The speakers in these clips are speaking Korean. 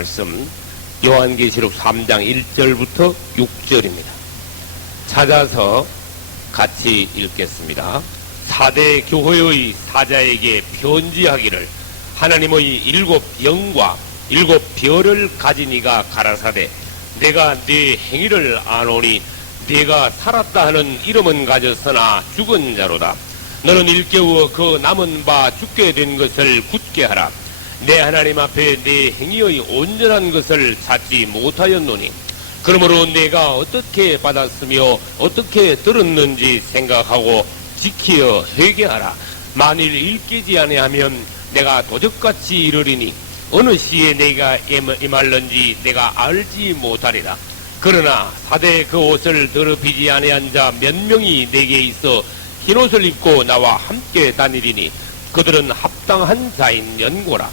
말씀 요한계시록 3장 1절부터 6절입니다. 찾아서 같이 읽겠습니다. 4대 교회의 사자에게 편지하기를 하나님의 7 영과 7 별을 가진 이가 가라사대 내가 네 행위를 아노니 네가 살았다 하는 이름은 가졌으나 죽은 자로다. 너는 일깨워 그 남은 바 죽게 된 것을 굳게 하라. 내 하나님 앞에 내 행위의 온전한 것을 찾지 못하였노니 그러므로 내가 어떻게 받았으며 어떻게 들었는지 생각하고 지키어 회개하라. 만일 일깨지 아니하면 내가 도적같이 이르리니 어느 시에 내가 임할는지 내가 알지 못하리라. 그러나 사대 그 옷을 더럽히지 아니한 자 몇 명이 내게 있어 흰옷을 입고 나와 함께 다니리니 그들은 합당한 자인 연고라.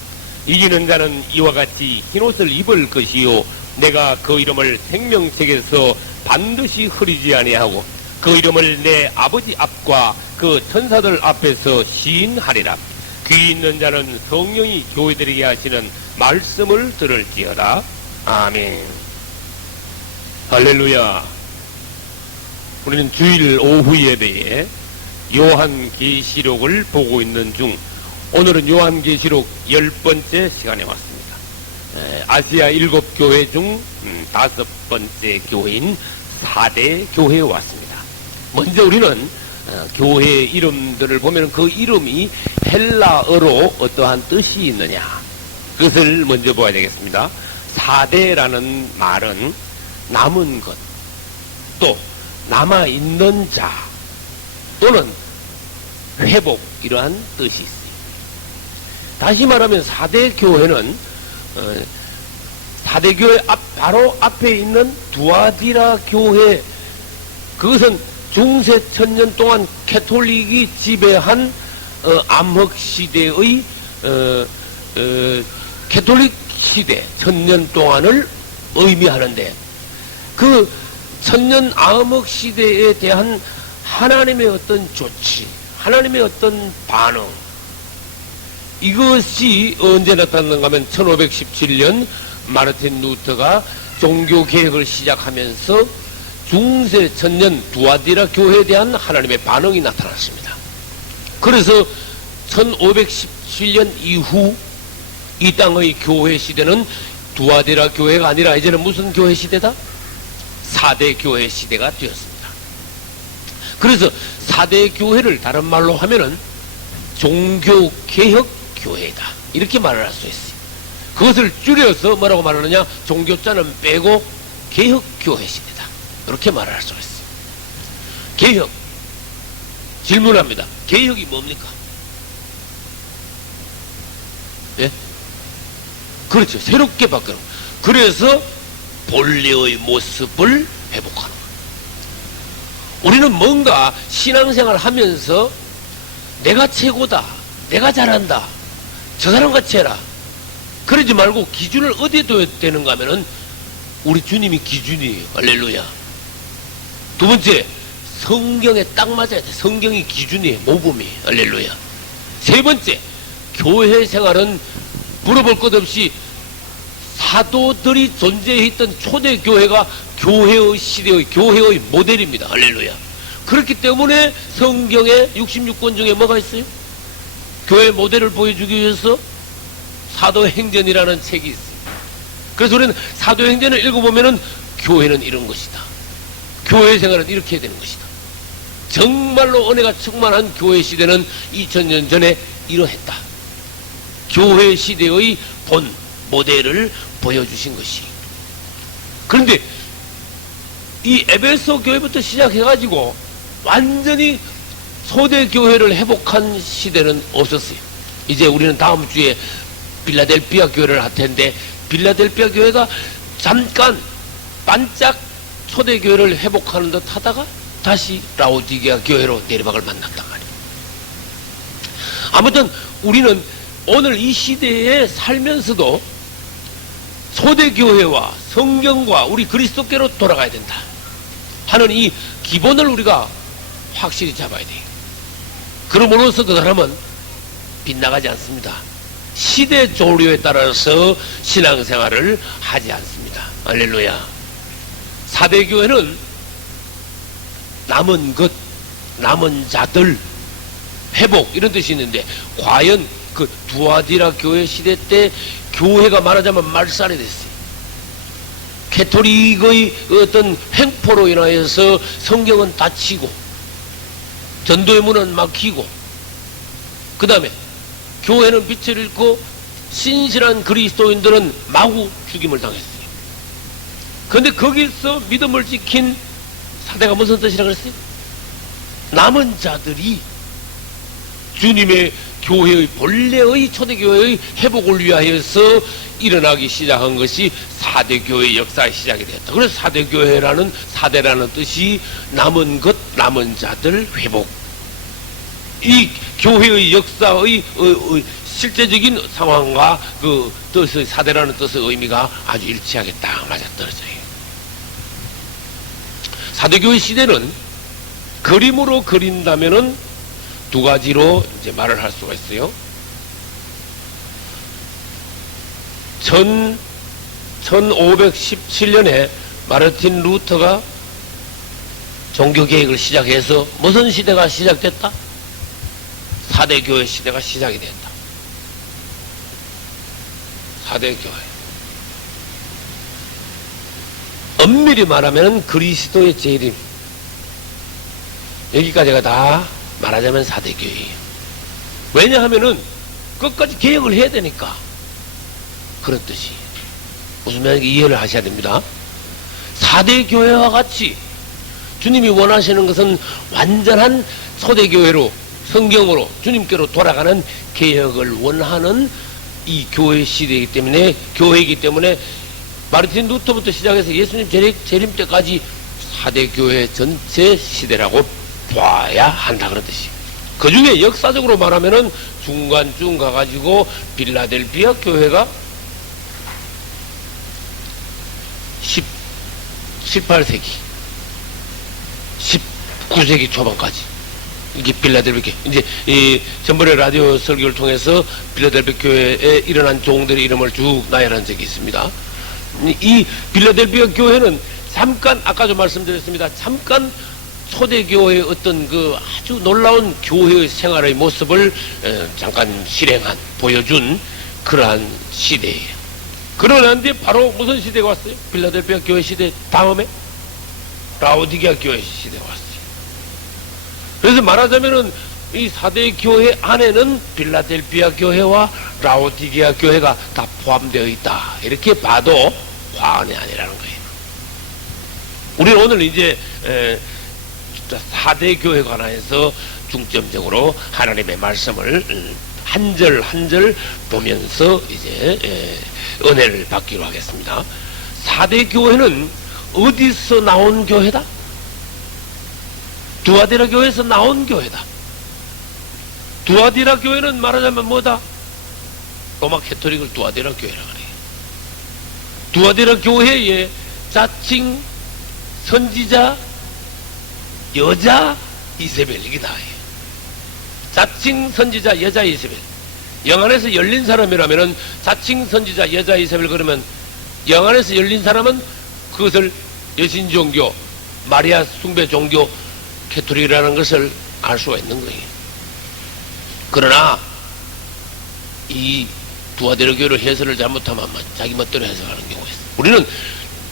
이기는 자는 이와 같이 흰옷을 입을 것이요 내가 그 이름을 생명책에서 반드시 흐리지 아니하고 그 이름을 내 아버지 앞과 그 천사들 앞에서 시인하리라. 귀 있는 자는 성령이 교회들에게 하시는 말씀을 들을지어다. 아멘. 할렐루야. 우리는 주일 오후 예배에 요한계시록을 보고 있는 중 오늘은 요한계시록 10번째 시간에 왔습니다. 아시아 7교회 중 5번째 교회인 4대 교회에 왔습니다. 먼저 우리는 교회 이름들을 보면 그 이름이 헬라어로 어떠한 뜻이 있느냐 그것을 먼저 보아야 되겠습니다. 4대라는 말은 남은 것, 또 남아있는 자 또는 회복 이러한 뜻이 있습니다. 다시 말하면 4대 교회는 4대 교회 바로 앞에 있는 두아디라 교회, 그것은 중세 천년 동안 캐톨릭이 지배한 암흑 시대의 캐톨릭 시대 천년 동안을 의미하는데 그 천년 암흑 시대에 대한 하나님의 어떤 조치, 하나님의 어떤 반응, 이것이 언제 나타났는가 하면 1517년 마르틴 루터가 종교개혁을 시작하면서 중세 천년 두아디라 교회에 대한 하나님의 반응이 나타났습니다. 그래서 1517년 이후 이 땅의 교회 시대는 두아디라 교회가 아니라 이제는 무슨 교회 시대다? 4대 교회 시대가 되었습니다. 그래서 4대 교회를 다른 말로 하면은 종교개혁 교회다 이렇게 말을 할 수 있어요. 그것을 줄여서 뭐라고 말하느냐, 종교자는 빼고 개혁교회 시대다 이렇게 말을 할 수 있어요. 개혁, 질문합니다. 개혁이 뭡니까? 예? 그렇죠. 새롭게 바꾸는. 그래서 본래의 모습을 회복하는 거예요. 우리는 뭔가 신앙생활 하면서 내가 최고다, 내가 잘한다, 저 사람 같이 해라 그러지 말고 기준을 어디에 둬야 되는가 하면은 우리 주님이 기준이에요. 할렐루야. 두 번째, 성경에 딱 맞아야 돼. 성경이 기준이에요. 모범이에요. 할렐루야. 세 번째, 교회 생활은 물어볼 것 없이 사도들이 존재했던 초대교회가 교회의 시대의 교회의 모델입니다. 할렐루야. 그렇기 때문에 성경에 66권 중에 뭐가 있어요? 교회 모델을 보여주기 위해서 사도행전이라는 책이 있어요. 그래서 우리는 사도행전을 읽어보면은 교회는 이런 것이다, 교회 생활은 이렇게 해야 되는 것이다, 정말로 은혜가 충만한 교회 시대는 2000년 전에 이러했다, 교회 시대의 본 모델을 보여주신 것이. 그런데 이 에베소 교회부터 시작해가지고 완전히 초대교회를 회복한 시대는 없었어요. 이제 우리는 다음 주에 빌라델피아 교회를 할 텐데 빌라델피아 교회가 잠깐 반짝 초대교회를 회복하는 듯 하다가 다시 라오디게아 교회로 내리막을 만났단 말이에요. 아무튼 우리는 오늘 이 시대에 살면서도 초대교회와 성경과 우리 그리스도께로 돌아가야 된다 하는 이 기본을 우리가 확실히 잡아야 돼요. 그러므로서 그 사람은 빗나가지 않습니다. 시대 조류에 따라서 신앙생활을 하지 않습니다. 할렐루야. 4대 교회는 남은 것, 남은 자들, 회복 이런 뜻이 있는데, 과연 그 두아디라 교회 시대 때 교회가 말하자면 말살이 됐어요. 캐토릭의 어떤 횡포로 인하여서 성경은 닫히고 전도의 문은 막히고, 그 다음에 교회는 빛을 잃고 신실한 그리스도인들은 마구 죽임을 당했어요. 그런데 거기서 믿음을 지킨 사대가 무슨 뜻이라 그랬어요? 남은 자들이 주님의 교회의 본래의 초대교회의 회복을 위하여서 일어나기 시작한 것이 4대 교회의 역사의 시작이 됐다. 그래서 4대 교회라는, 4대라는 뜻이 남은 것, 남은 자들 회복. 이 교회의 역사의 실제적인 상황과 그 뜻의 4대라는 뜻의 의미가 아주 일치하게 딱 맞아떨어져요. 4대 교회 시대는 그림으로 그린다면은 두 가지로 이제 말을 할 수가 있어요. 1517년에 마르틴 루터가 종교개혁을 시작해서 무슨 시대가 시작됐다? 4대 교회 시대가 시작이 됐다. 4대 교회. 엄밀히 말하면 그리스도의 재림. 여기까지가 다 말하자면 4대 교회예요. 왜냐하면은 끝까지 개혁을 해야 되니까. 그런 뜻이. 무슨 말인지 이해를 하셔야 됩니다. 4대 교회와 같이 주님이 원하시는 것은 완전한 초대교회로, 성경으로 주님께로 돌아가는 개혁을 원하는 이 교회 시대이기 때문에, 교회이기 때문에 마르틴 루터부터 시작해서 예수님 재림 때까지 4대 교회 전체 시대라고 봐야 한다 그런 뜻이. 그 중에 역사적으로 말하면은 중간쯤 가가지고 빌라델피아 교회가 18세기, 19세기 초반까지 이게 빌라델피아, 이제 이 전번에 라디오 설교를 통해서 빌라델피아 교회에 일어난 종들의 이름을 쭉 나열한 적이 있습니다. 이 빌라델피아 교회는 잠깐, 아까도 말씀드렸습니다. 잠깐 초대교회의 어떤 그 아주 놀라운 교회의 생활의 모습을 잠깐 실행한, 보여준 그러한 시대예요. 그러는데 바로 무슨 시대가 왔어요? 빌라델피아 교회 시대 다음에 라오디게아 교회 시대가 왔어요. 그래서 말하자면은 이 4대 교회 안에는 빌라델피아 교회와 라오디게아 교회가 다 포함되어 있다. 이렇게 봐도 과언이 아니라는 거예요. 우리는 오늘 이제 4대 교회에 관해서 중점적으로 하나님의 말씀을 한 절 한 절 보면서 이제 은혜를 받기로 하겠습니다. 4대 교회는 어디서 나온 교회다? 두아디라 교회에서 나온 교회다. 두아디라 교회는 말하자면 뭐다? 로마 캐토릭을 두아디라 교회라 그래요. 두아디라 교회의 자칭 선지자 여자 이세벨, 이게 다예요. 자칭 선지자 여자 이세벨. 영안에서 열린 사람이라면은 자칭 선지자 여자 이세벨, 그러면 영안에서 열린 사람은 그것을 여신 종교, 마리아 숭배 종교 캐토릭이라는 것을 알 수가 있는 거예요. 그러나 이 두아디라 교회를 해설을 잘못하면 자기 멋대로 해석하는 경우가 있어요. 우리는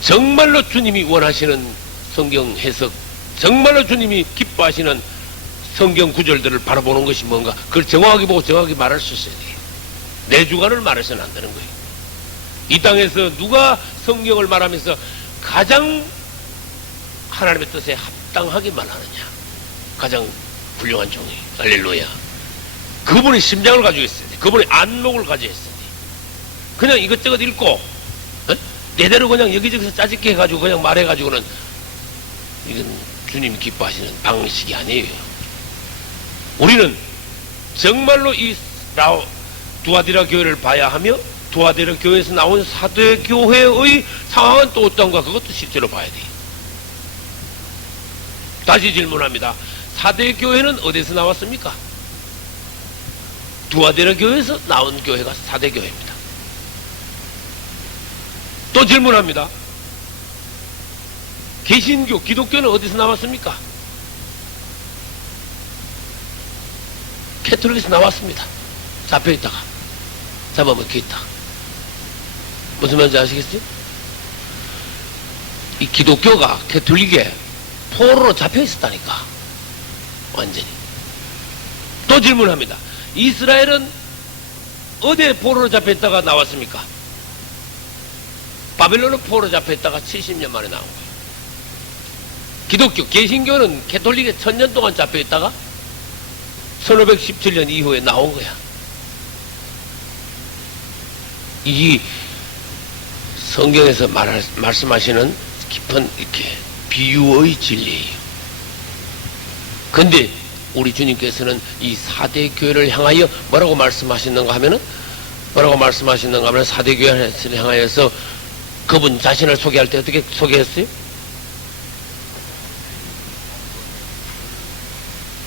정말로 주님이 원하시는 성경 해석, 정말로 주님이 기뻐하시는 성경 구절들을 바라보는 것이 뭔가, 그걸 정확하게 보고 정확하게 말할 수 있어야 돼요. 내 주관을 말해서는 안 되는 거예요. 이 땅에서 누가 성경을 말하면서 가장 하나님의 뜻에 합당하게 말하느냐, 가장 훌륭한 종이, 할렐루야. 그분의 심장을 가지고 있어야 돼. 그분의 안목을 가지고 있어야 돼. 그냥 이것저것 읽고 내대로 그냥 여기저기서 짜집게 해가지고 그냥 말해가지고는 이건 주님이 기뻐하시는 방식이 아니에요. 우리는 정말로 이 두아디라 교회를 봐야 하며, 두아디라 교회에서 나온 4대 교회의 상황은 또 어떤가, 그것도 실제로 봐야 돼요. 다시 질문합니다. 4대 교회는 어디서 나왔습니까? 두아데라 교회에서 나온 교회가 사대교회입니다. 또 질문합니다. 개신교, 기독교는 어디서 나왔습니까? 캐톨릭에서 나왔습니다. 잡혀있다가 잡아먹혀 있다. 무슨 말인지 아시겠어요? 이 기독교가 캐톨릭에 포로로 잡혀있었다니까. 완전히. 또 질문합니다. 이스라엘은 어디에 포로로 잡혀있다가 나왔습니까? 바벨론은 포로로 잡혀있다가 70년 만에 나온 거예요. 기독교, 개신교는 캐톨릭에 1000년 동안 잡혀있다가 1517년 이후에 나온 거야. 이 성경에서 말씀하시는 깊은 이렇게 비유의 진리예요. 근데 우리 주님께서는 이 4대 교회를 향하여 뭐라고 말씀하시는가 하면은, 사대 교회를 향하여서 그분 자신을 소개할 때 어떻게 소개했어요?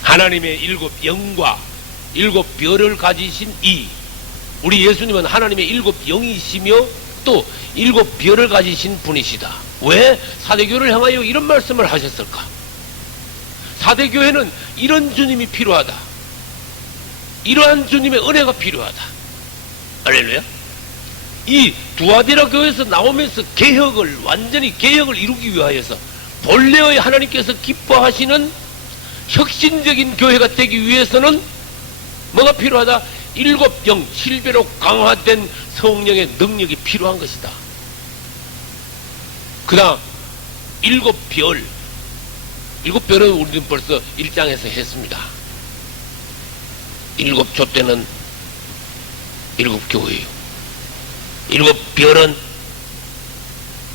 하나님의 7 영과 7 별을 가지신 우리 예수님은 하나님의 7 영이시며 또 7 별을 가지신 분이시다. 왜 사대교회를 향하여 이런 말씀을 하셨을까? 사대교회는 이런 주님이 필요하다. 이러한 주님의 은혜가 필요하다. 할렐루야. 이 두아디라 교회에서 나오면서 완전히 개혁을 이루기 위하여서 본래의 하나님께서 기뻐하시는 혁신적인 교회가 되기 위해서는 뭐가 필요하다? 7 영, 7배로 강화된 성령의 능력이 필요한 것이다. 그 다음 7 별. 7 별은 우리는 벌써 1장에서 했습니다. 7조 때는 7 교회예요. 7 별은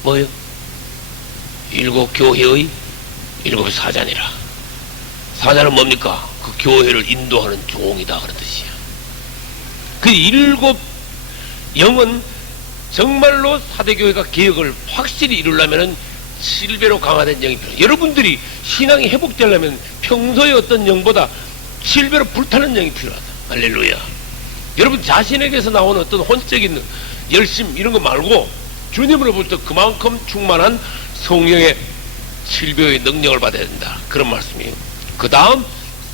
뭐요? 7 교회의 7 사자니라. 사자는 뭡니까? 그 교회를 인도하는 종이다 그런 뜻이야. 그 7 영은 정말로 사대교회가 개혁을 확실히 이루려면 7배로 강화된 영이 필요해요. 여러분들이 신앙이 회복되려면 평소의 어떤 영보다 7배로 불타는 영이 필요하다. 할렐루야. 여러분 자신에게서 나오는 어떤 혼적인 열심 이런 거 말고 주님으로부터 그만큼 충만한 성령의 7배의 능력을 받아야 된다. 그런 말씀이에요. 그 다음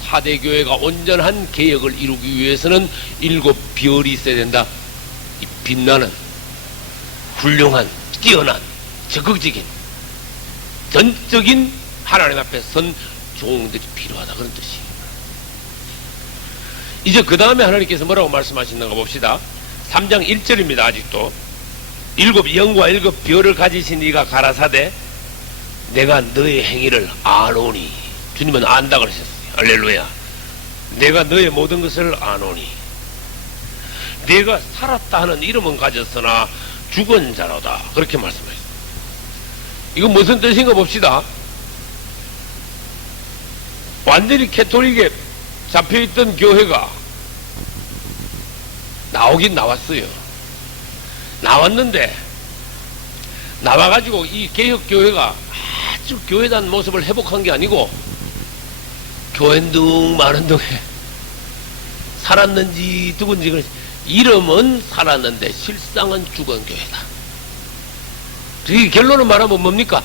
4대 교회가 온전한 개혁을 이루기 위해서는 7 별이 있어야 된다. 이 빛나는 훌륭한 뛰어난 적극적인 전적인 하나님 앞에 선 종들이 필요하다 그런 뜻이에요. 이제 그 다음에 하나님께서 뭐라고 말씀하시는가 봅시다. 3장 1절입니다. 아직도 7 영과 7 별을 가지신 이가 가라사대 내가 너의 행위를 아노니. 주님은 안다 그러셨어요. 할렐루야. 내가 너의 모든 것을 아노니. 내가 살았다 하는 이름은 가졌으나 죽은 자로다. 그렇게 말씀하셨어요. 이건 무슨 뜻인가 봅시다. 완전히 캐톨릭에 잡혀있던 교회가 나오긴 나왔어요. 나왔는데 나와가지고 이 개혁교회가 아주 교회단 모습을 회복한 게 아니고 교회 둥 마는 동에 살았는지 죽은지 그렇지. 이름은 살았는데 실상은 죽은 교회다. 이 결론을 말하면 뭡니까?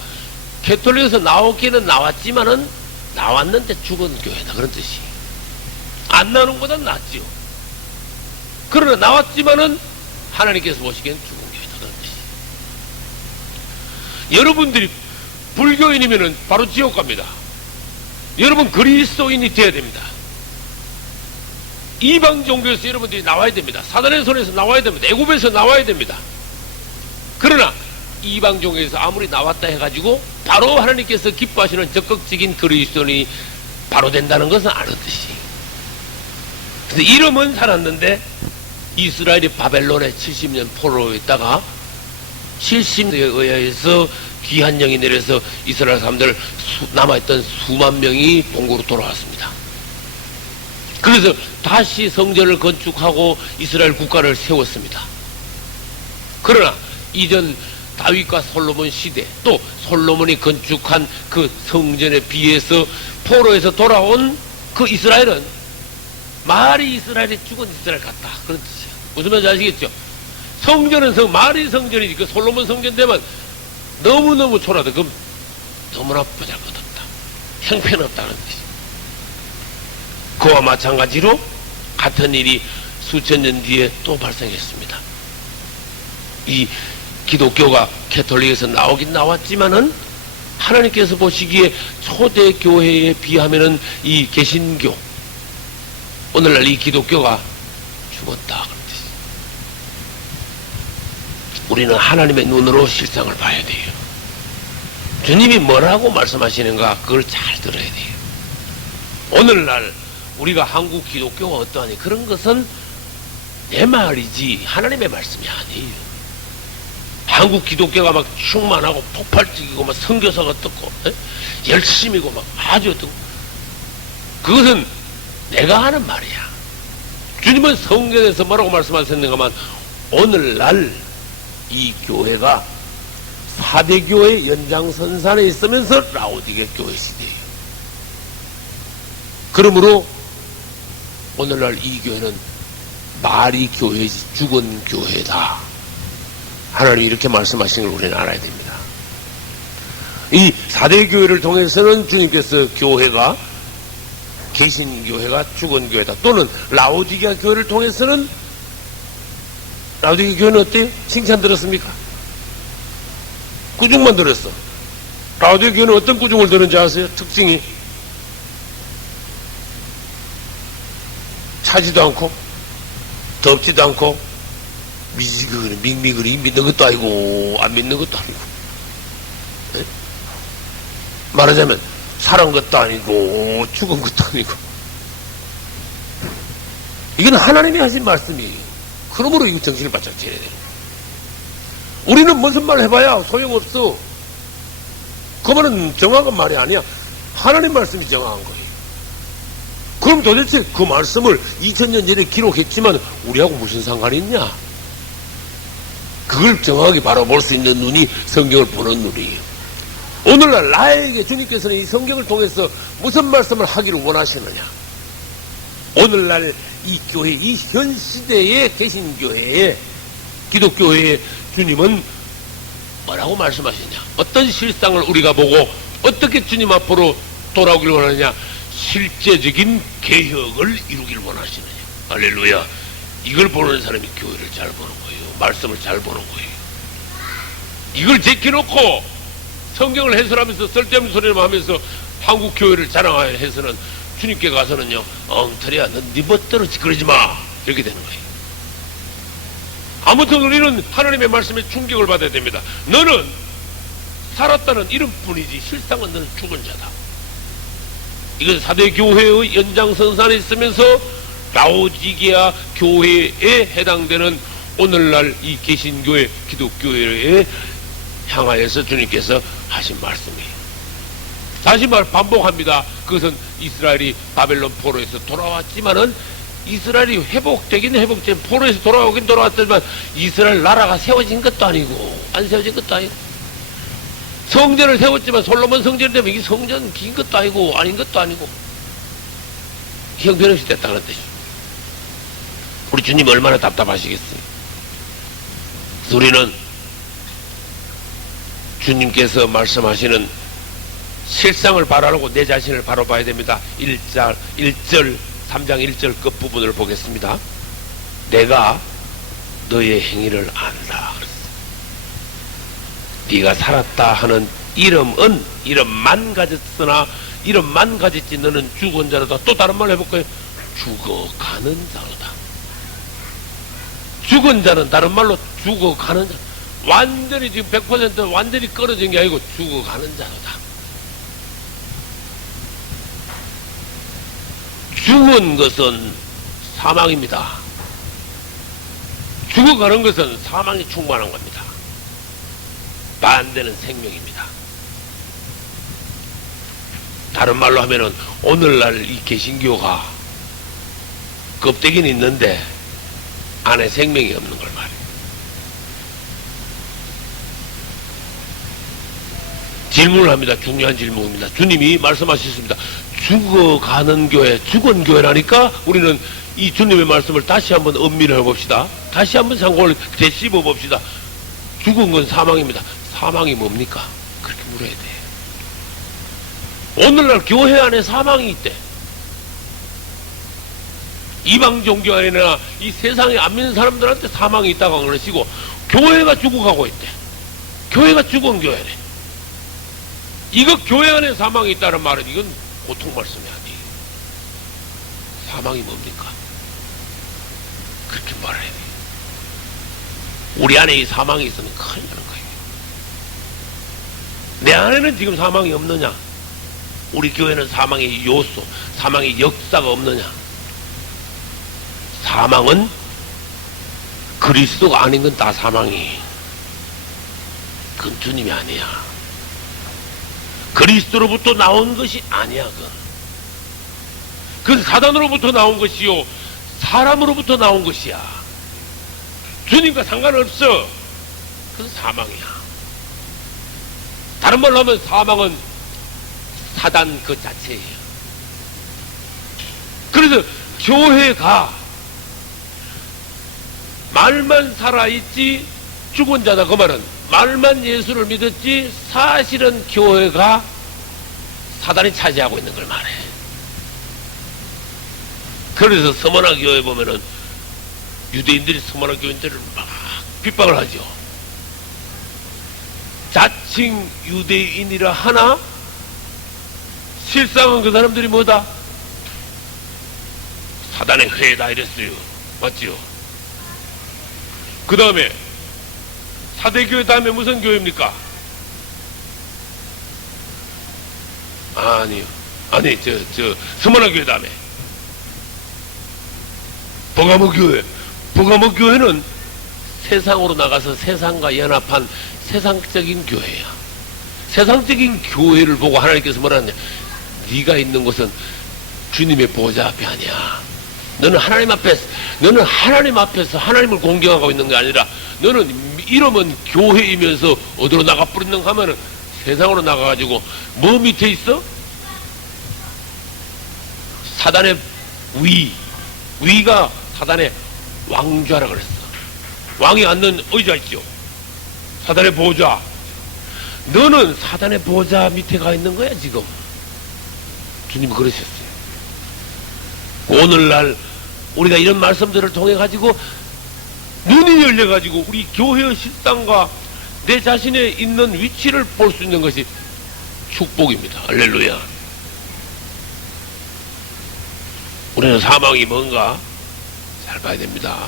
캐톨릭에서 나오기는 나왔지만은 나왔는데 죽은 교회다 그런 뜻이. 안 나오는 것보다 낫지요. 그러나 나왔지만은 하나님께서 보시기엔 죽은 교회다 그런 뜻이. 여러분들이 불교인이면은 바로 지옥 갑니다. 여러분 그리스도인이 되어야 됩니다. 이방 종교에서 여러분들이 나와야 됩니다. 사단의 손에서 나와야 됩니다. 애굽에서 나와야 됩니다. 그러나 이방 종교에서 아무리 나왔다 해가지고 바로 하나님께서 기뻐하시는 적극적인 그리스도인이 바로 된다는 것은 아는듯이. 그래서 이름은 살았는데 이스라엘이 바벨론에 70년 포로로 있다가 70년에 의해서 귀한 영이 내려서 이스라엘 사람들 남아있던 수만 명이 본국으로 돌아왔습니다. 그래서 다시 성전을 건축하고 이스라엘 국가를 세웠습니다. 그러나 이전 다윗과 솔로몬 시대 또 솔로몬이 건축한 그 성전에 비해서 포로에서 돌아온 그 이스라엘은 말이 이스라엘에 죽은 이스라엘 같다. 그런 뜻이에요. 무슨 말인지 아시겠죠? 성전은 말이 성전이지. 그 솔로몬 성전 되면 너무너무 초라하다. 그럼 너무나 보잘것없다. 형편없다는 뜻이에요. 그와 마찬가지로 같은 일이 수천 년 뒤에 또 발생했습니다. 이 기독교가 캐톨릭에서 나오긴 나왔지만은 하나님께서 보시기에 초대 교회에 비하면은 이 개신교, 오늘날 이 기독교가 죽었다. 그런 뜻이에요. 우리는 하나님의 눈으로 실상을 봐야 돼요. 주님이 뭐라고 말씀하시는가 그걸 잘 들어야 돼요. 오늘날 우리가 한국 기독교가 어떠하니 그런 것은 내 말이지 하나님의 말씀이 아니에요. 한국 기독교가 막 충만하고 폭발적이고 막 선교사가 떴고 열심이고 막 아주 어떤 그것은 내가 하는 말이야. 주님은 성경에서 뭐라고 말씀하셨는가만 오늘날 이 교회가 4대 교회 연장선상에 있으면서 라오디게 교회 시대예요. 그러므로 오늘날 이 교회는 말이 교회지 죽은 교회다. 하나님이 이렇게 말씀하시는 걸 우리는 알아야 됩니다. 이 4대 교회를 통해서는 주님께서 교회가 계신 교회가 죽은 교회다. 또는 라오디게아 교회를 통해서는 라오디게아 교회는 어때요? 칭찬 들었습니까? 꾸중만 들었어. 라오디게아 교회는 어떤 꾸중을 들은지 아세요? 특징이 차지도 않고 덥지도 않고 미지근히 밍밍거리 믿는 것도 아니고 안 믿는 것도 아니고 네? 말하자면 살은 것도 아니고 죽은 것도 아니고 이건 하나님이 하신 말씀이에요. 그러므로 이거 정신을 바짝 차려야 돼요. 우리는 무슨 말 해봐야 소용없어. 그 말은 정확한 말이 아니야. 하나님 말씀이 정확한 거예요. 그럼 도대체 그 말씀을 2000년 전에 기록했지만 우리하고 무슨 상관이 있냐? 그걸 정확하게 바라볼 수 있는 눈이 성경을 보는 눈이에요. 오늘날 나에게 주님께서는 이 성경을 통해서 무슨 말씀을 하기를 원하시느냐? 오늘날 이 교회, 이 현 시대에 계신 교회에 기독교회에 주님은 뭐라고 말씀하시냐? 어떤 실상을 우리가 보고 어떻게 주님 앞으로 돌아오길 원하느냐? 실제적인 개혁을 이루길 원하시느냐? 할렐루야. 이걸 보는 사람이 교회를 잘 보는 거예요. 말씀을 잘 보는 거예요. 이걸 제껴놓고 성경을 해설하면서 쓸데없는 소리를 하면서 한국 교회를 자랑해서는 주님께 가서는요, 엉터리야, 넌 네 멋대로 그러지 마. 이렇게 되는 거예요. 아무튼 우리는 하나님의 말씀에 충격을 받아야 됩니다. 너는 살았다는 이름뿐이지 실상은 너는 죽은 자다. 이건 4대 교회의 연장선상에 있으면서 라오디게아 교회에 해당되는 오늘날 이 개신교회, 기독교회에 향하여서 주님께서 하신 말씀이에요. 다시 반복합니다. 그것은 이스라엘이 바벨론 포로에서 돌아왔지만은 이스라엘이 회복되긴 포로에서 돌아오긴 돌아왔지만 이스라엘 나라가 세워진 것도 아니고 안 세워진 것도 아니고 성전을 세웠지만 솔로몬 성전이 되면 이 성전 긴 것도 아니고 아닌 것도 아니고 형편없이 됐다는 뜻이죠. 우리 주님 얼마나 답답하시겠어요. 그래서 우리는 주님께서 말씀하시는 실상을 바라고 내 자신을 바로 봐야 됩니다. 3장 1절 끝부분을 보겠습니다. 내가 너의 행위를 안다. 네가 살았다 하는 이름만 가졌으나 이름만 가졌지 너는 죽은 자로다. 또 다른 말 해볼까요? 죽어가는 자로다. 죽은 자는 다른 말로 죽어가는 자. 완전히 지금 100% 완전히 끊어진 게 아니고 죽어가는 자로다. 죽은 것은 사망입니다. 죽어가는 것은 사망이 충만한 겁니다. 반대는 생명입니다. 다른 말로 하면은 오늘날 이 개신교가 껍데기는 있는데 안에 생명이 없는 걸 말이에요. 질문을 합니다. 중요한 질문입니다. 주님이 말씀하셨습니다. 죽어가는 교회, 죽은 교회라니까 우리는 이 주님의 말씀을 다시 한번 엄밀히 해봅시다. 다시 한번 상고를 되씹어 봅시다. 죽은 건 사망입니다. 사망이 뭡니까? 그렇게 물어야 돼. 오늘날 교회 안에 사망이 있대. 이방 종교 안에나 이 세상에 안 믿는 사람들한테 사망이 있다고 그러시고 교회가 죽어가고 있대. 교회가 죽은 교회래. 이거 교회 안에 사망이 있다는 말은 이건 고통 말씀이 아니에요. 사망이 뭡니까? 그렇게 말해야 돼요. 우리 안에 이 사망이 있으면 큰일 나는 거예요. 내 안에는 지금 사망이 없느냐? 우리 교회는 사망의 요소, 사망의 역사가 없느냐? 사망은 그리스도가 아닌 건 다 사망이. 그건 주님이 아니야. 그리스도로부터 나온 것이 아니야. 그건 사단으로부터 나온 것이요 사람으로부터 나온 것이야. 주님과 상관없어. 그건 사망이야. 다른 말로 하면 사망은 사단 그 자체예요. 그래서 교회가 말만 살아있지 죽은 자다. 그 말은 말만 예수를 믿었지 사실은 교회가 사단이 차지하고 있는 걸 말해. 그래서 서머나 교회 보면은 유대인들이 서머나 교인들을 막 핍박을 하죠. 자칭 유대인이라 하나 실상은 그 사람들이 뭐다? 사단의 회다 이랬어요. 맞지요? 그 다음에 사대교회 다음에 무슨 교회입니까? 아니요. 아니, 서머나 교회 다음에. 버가모 교회. 버가모 교회는 세상으로 나가서 세상과 연합한 세상적인 교회야. 세상적인 교회를 보고 하나님께서 뭐라 하냐. 네가 있는 곳은 주님의 보좌 앞이 아니야. 너는 하나님 앞에서 하나님을 공경하고 있는 게 아니라 너는 이름은 교회이면서 어디로 나가 뿌리는가 하면은 세상으로 나가가지고 뭐 밑에 있어? 사단의 위가 사단의 왕좌라 그랬어. 왕이 앉는 의자 있죠. 사단의 보좌. 너는 사단의 보좌 밑에 가 있는 거야 지금. 주님이 그러셨어요. 오늘날 우리가 이런 말씀들을 통해 가지고 눈이 열려 가지고 우리 교회의 실상과 내 자신의 있는 위치를 볼 수 있는 것이 축복입니다. 할렐루야. 우리는 사망이 뭔가 잘 봐야 됩니다.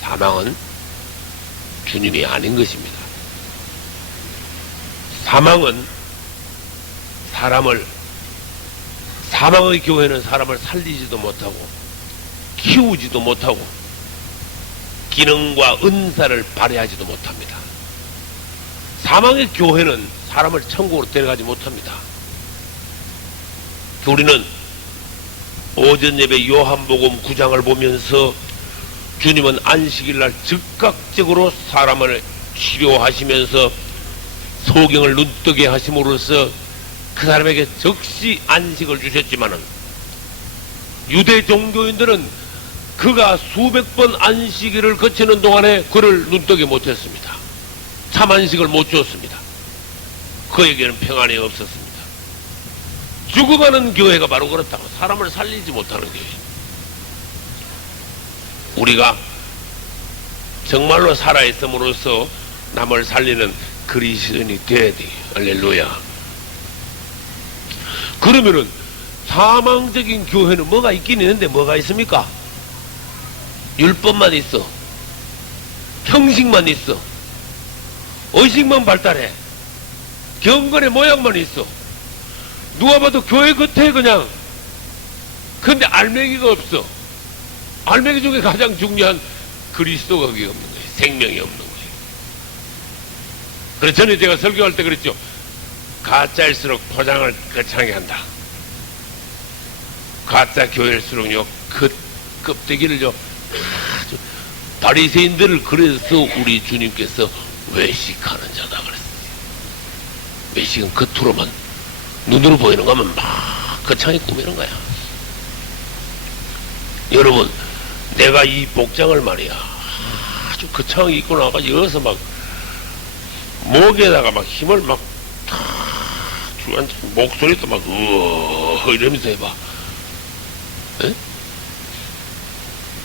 사망은 주님이 아닌 것입니다. 사망은 사망의 교회는 사람을 살리지도 못하고 키우지도 못하고 기능과 은사를 발휘하지도 못합니다. 사망의 교회는 사람을 천국으로 데려가지 못합니다. 우리는 오전 예배 요한복음 9장을 보면서 주님은 안식일날 즉각적으로 사람을 치료하시면서 소경을 눈뜨게 하심으로써 그 사람에게 즉시 안식을 주셨지만은 유대 종교인들은 그가 수백 번 안식일을 거치는 동안에 그를 눈뜨게 못했습니다. 참 안식을 못 줬습니다. 그에게는 평안이 없었습니다. 죽어가는 교회가 바로 그렇다고. 사람을 살리지 못하는 교회. 우리가 정말로 살아있음으로써 남을 살리는 그리스도인이 돼야 돼요. 할렐루야. 그러면은 사망적인 교회는 뭐가 있긴 있는데 뭐가 있습니까? 율법만 있어. 형식만 있어. 의식만 발달해. 경건의 모양만 있어. 누가 봐도 교회 겉에 그냥. 근데 알맹이가 없어. 알맹이 중에 가장 중요한 그리스도가 그게 없는 거예요. 생명이 없는 거예요. 그래서 전에 제가 설교할 때 그랬죠. 가짜일수록 포장을 거창하게 한다. 가짜 교회일수록요 그 껍데기를요 아주 바리새인들을 그래서 우리 주님께서 외식하는 자다 그랬어요. 외식은 겉으로만 눈으로 보이는 거면 막 거창하게 꾸미는 거야. 여러분, 내가 이 복장을 말이야, 아주 거창하게 입고 나가지고 여기서 막 목에다가 막 힘을 막 주한테 목소리도 막 이러면서 해봐. 에?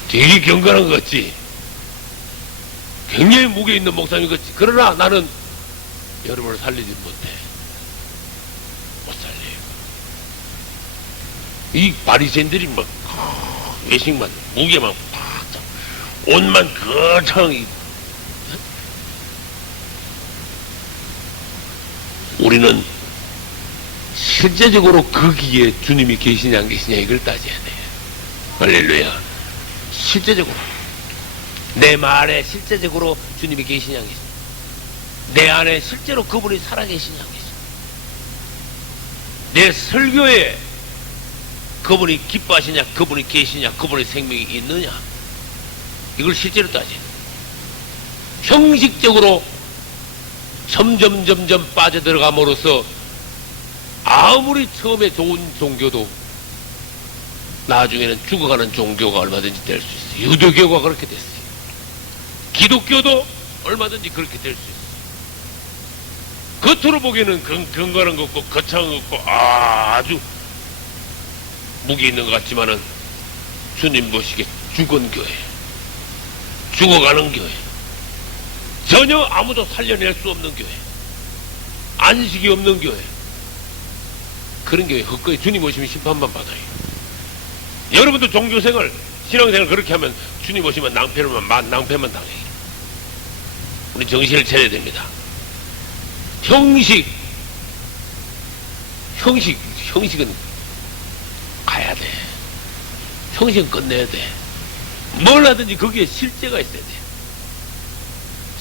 되게 경건한 것 같지? 굉장히 무게 있는 목사님 같지? 그러나 나는 여러분을 살리지 못해. 못 살려요. 이 바리새인들이 막 외식만 무게만 팍 옷만 거창히. 우리는 실제적으로 거기에 주님이 계시냐 안 계시냐 이걸 따져야 돼. 할렐루야. 실제적으로 내 말에 실제적으로 주님이 계시냐 안 계시냐, 내 안에 실제로 그분이 살아계시냐 안 계시냐, 내 설교에 그분이 기뻐하시냐, 그분이 계시냐, 그분의 생명이 있느냐, 이걸 실제로 따져야 돼. 형식적으로 점점 빠져들어감으로써 아무리 처음에 좋은 종교도 나중에는 죽어가는 종교가 얼마든지 될 수 있어요. 유대교가 그렇게 됐어요. 기독교도 얼마든지 그렇게 될 수 있어요. 겉으로 보기에는 건강한 것 같고 거창한 것 같고 아주 무게 있는 것 같지만은 주님 보시기에 죽은 교회, 죽어가는 교회, 전혀 아무도 살려낼 수 없는 교회, 안식이 없는 교회, 그런 교회 헛거에 주님 오시면 심판만 받아요. 여러분도 종교생활, 신앙생활 그렇게 하면 주님 오시면 낭패만 당해요. 우리 정신을 차려야 됩니다. 형식은 가야 돼. 형식은 끝내야 돼. 뭘 하든지 거기에 실제가 있어야 돼.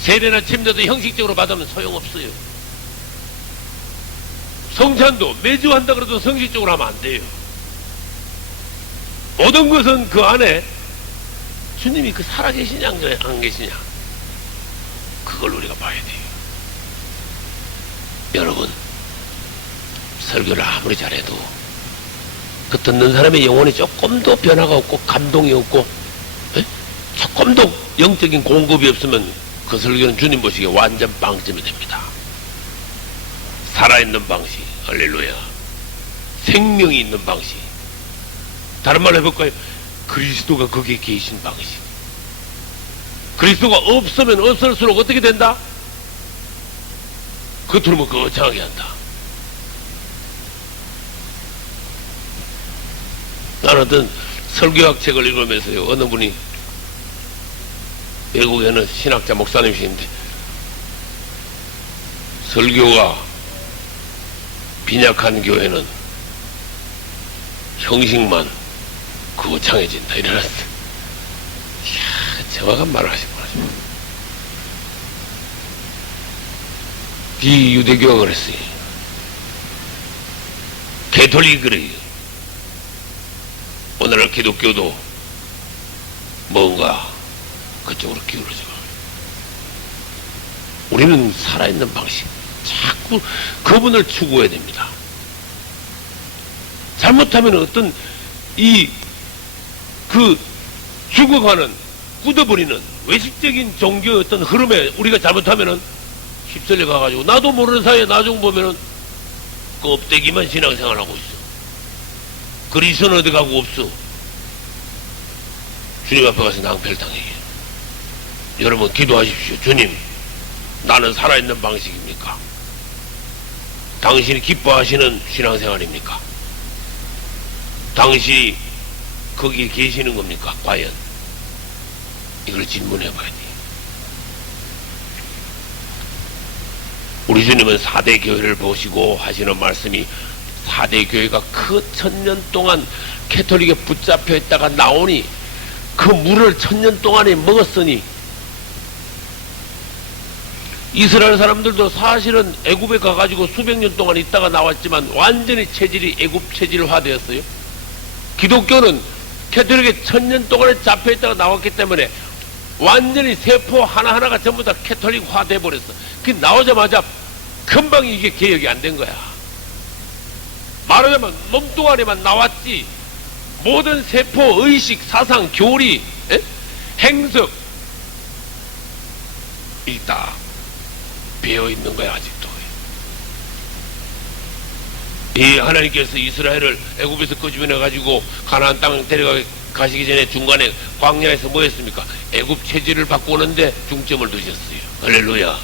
세례나 침례도 형식적으로 받으면 소용없어요. 성찬도 매주 한다 그래도 형식적으로 하면 안 돼요. 모든 것은 그 안에 주님이 그 살아계시냐 안 계시냐, 그걸 우리가 봐야 돼요. 여러분, 설교를 아무리 잘해도 그 듣는 사람의 영혼이 조금도 변화가 없고 감동이 없고 조금도 영적인 공급이 없으면 그 설교는 주님 보시기에 완전 빵점이 됩니다. 살아있는 방식, 할렐루야, 생명이 있는 방식, 다른 말로 해볼까요? 그리스도가 거기에 계신 방식. 그리스도가 없으면 없을수록 어떻게 된다? 겉으로 뭐 거창하게 한다. 나는 어떤 설교학 책을 읽으면서요, 어느 분이 외국에는 신학자 목사님이신데 설교가 빈약한 교회는 형식만 거창해진다 이래놨어. 이야, 정확한 말을 하시구나. 비유대교가 그랬어요. 개톨릭이 그래요. 오늘날 기독교도 뭔가 그쪽으로 기울어져. 우리는 살아있는 방식, 자꾸 그분을 추구해야 됩니다. 잘못하면 어떤 죽어가는, 굳어버리는 외식적인 종교의 어떤 흐름에 우리가 잘못하면은 휩쓸려 가가지고 나도 모르는 사이에 나중 보면은 껍데기만 신앙생활하고 있어. 그리스도는 어디 가고 없어. 주님 앞에 가서 낭패를 당해. 여러분 기도하십시오. 주님, 나는 살아있는 방식입니까? 당신이 기뻐하시는 신앙생활입니까? 당신이 거기에 계시는 겁니까? 과연? 이걸 질문해 봐야 돼. 우리 주님은 4대 교회를 보시고 하시는 말씀이 4대 교회가 그 1000년 동안 캐톨릭에 붙잡혀 있다가 나오니 그 물을 1000년 동안에 먹었으니, 이스라엘 사람들도 사실은 애굽에 가가지고 수백 년 동안 있다가 나왔지만 완전히 체질이 애굽 체질화 되었어요. 기독교는 캐톨릭에 1000년 동안에 잡혀 있다가 나왔기 때문에 완전히 세포 하나하나가 전부 다 캐톨릭화 돼버렸어. 그 나오자마자 금방 이게 개혁이 안 된 거야. 말하자면 몸뚱아리만 나왔지 모든 세포, 의식, 사상, 교리, 행석 이 다 배어있는 거야 아직도. 이 하나님께서 이스라엘을 애굽에서 끄집어내가지고 가나안 땅 데려가시기 전에 중간에 광야에서 뭐 했습니까? 애굽 체질을 바꾸는데 중점을 두셨어요. 할렐루야.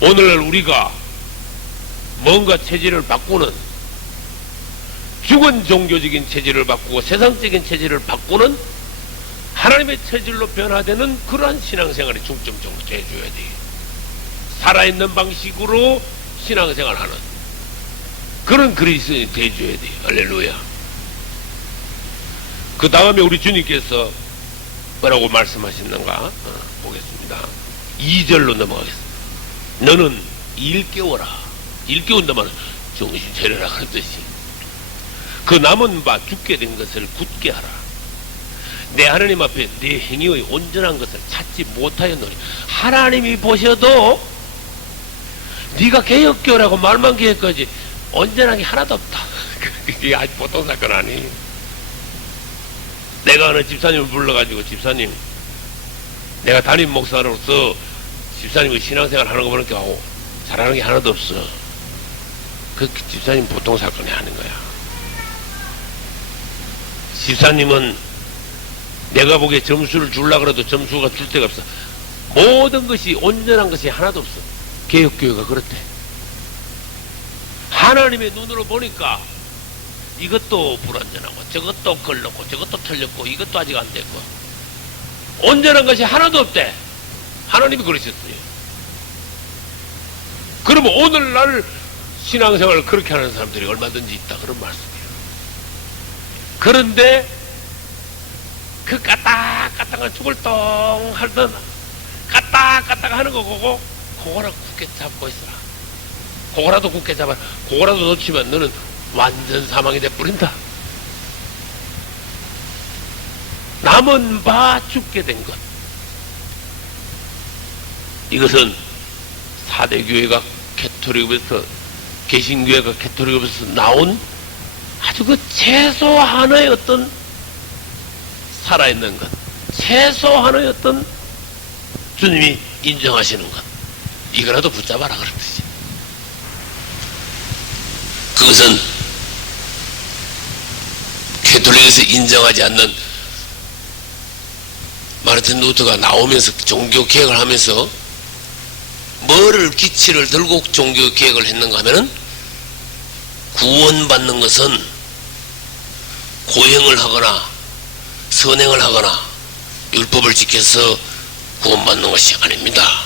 오늘날 우리가 뭔가 체질을 바꾸는, 죽은 종교적인 체질을 바꾸고 세상적인 체질을 바꾸는 하나님의 체질로 변화되는 그러한 신앙생활이 중점적으로 돼줘야 돼요. 살아있는 방식으로 신앙생활하는 그런 그리스도인이 돼줘야 돼요. 할렐루야. 그 다음에 우리 주님께서 뭐라고 말씀하셨는가 보겠습니다. 2절로 넘어가겠습니다. 너는 일깨워라. 일깨운다 말은 정신 차려라 하는 뜻이. 그 남은 바 죽게 된 것을 굳게 하라. 내 하나님 앞에 내 행위의 온전한 것을 찾지 못하였노니. 하나님이 보셔도 네가 개혁교라고 말만 개혁하지 온전한 게 하나도 없다. 그게 아주 보통 사건 아니에요. 내가 어느 집사님을 불러가지고, 집사님, 내가 담임 목사로서 집사님의 신앙생활 하는 거 보니까 잘하는 게 하나도 없어. 그 집사님 보통 사건이 아닌 거야. 집사님은 내가 보기에 점수를 주려고 그래도 점수가 줄 데가 없어. 모든 것이 온전한 것이 하나도 없어. 개혁교회가 그렇대. 하나님의 눈으로 보니까 이것도 불완전하고 저것도 걸렸고 저것도 틀렸고 이것도 아직 안 됐고 온전한 것이 하나도 없대. 하나님이 그러셨어요. 그러면 오늘날 신앙생활을 그렇게 하는 사람들이 얼마든지 있다 그런 말씀이에요. 그런데 그 까딱까딱한 죽을 똥 하던 까딱까딱 하는 거 보고 그거라 굳게 잡고 있어라. 그거라도 굳게 잡아. 그거라도 놓치면 너는 완전 사망이 돼버린다. 남은 바 죽게 된 것. 이것은 4대 교회가 캐토릭에서, 개신교회가 캐토릭에서 나온 아주 그 최소한의 어떤 살아있는 것, 최소한의 어떤 주님이 인정하시는 것, 이거라도 붙잡아라 그런 뜻이지. 그것은 캐톨릭에서 인정하지 않는 마르틴 루터가 나오면서 종교 개혁을 하면서 뭐를 기치를 들고 종교 개혁을 했는가 하면은 구원받는 것은 고행을 하거나 선행을 하거나 율법을 지켜서 구원받는 것이 아닙니다.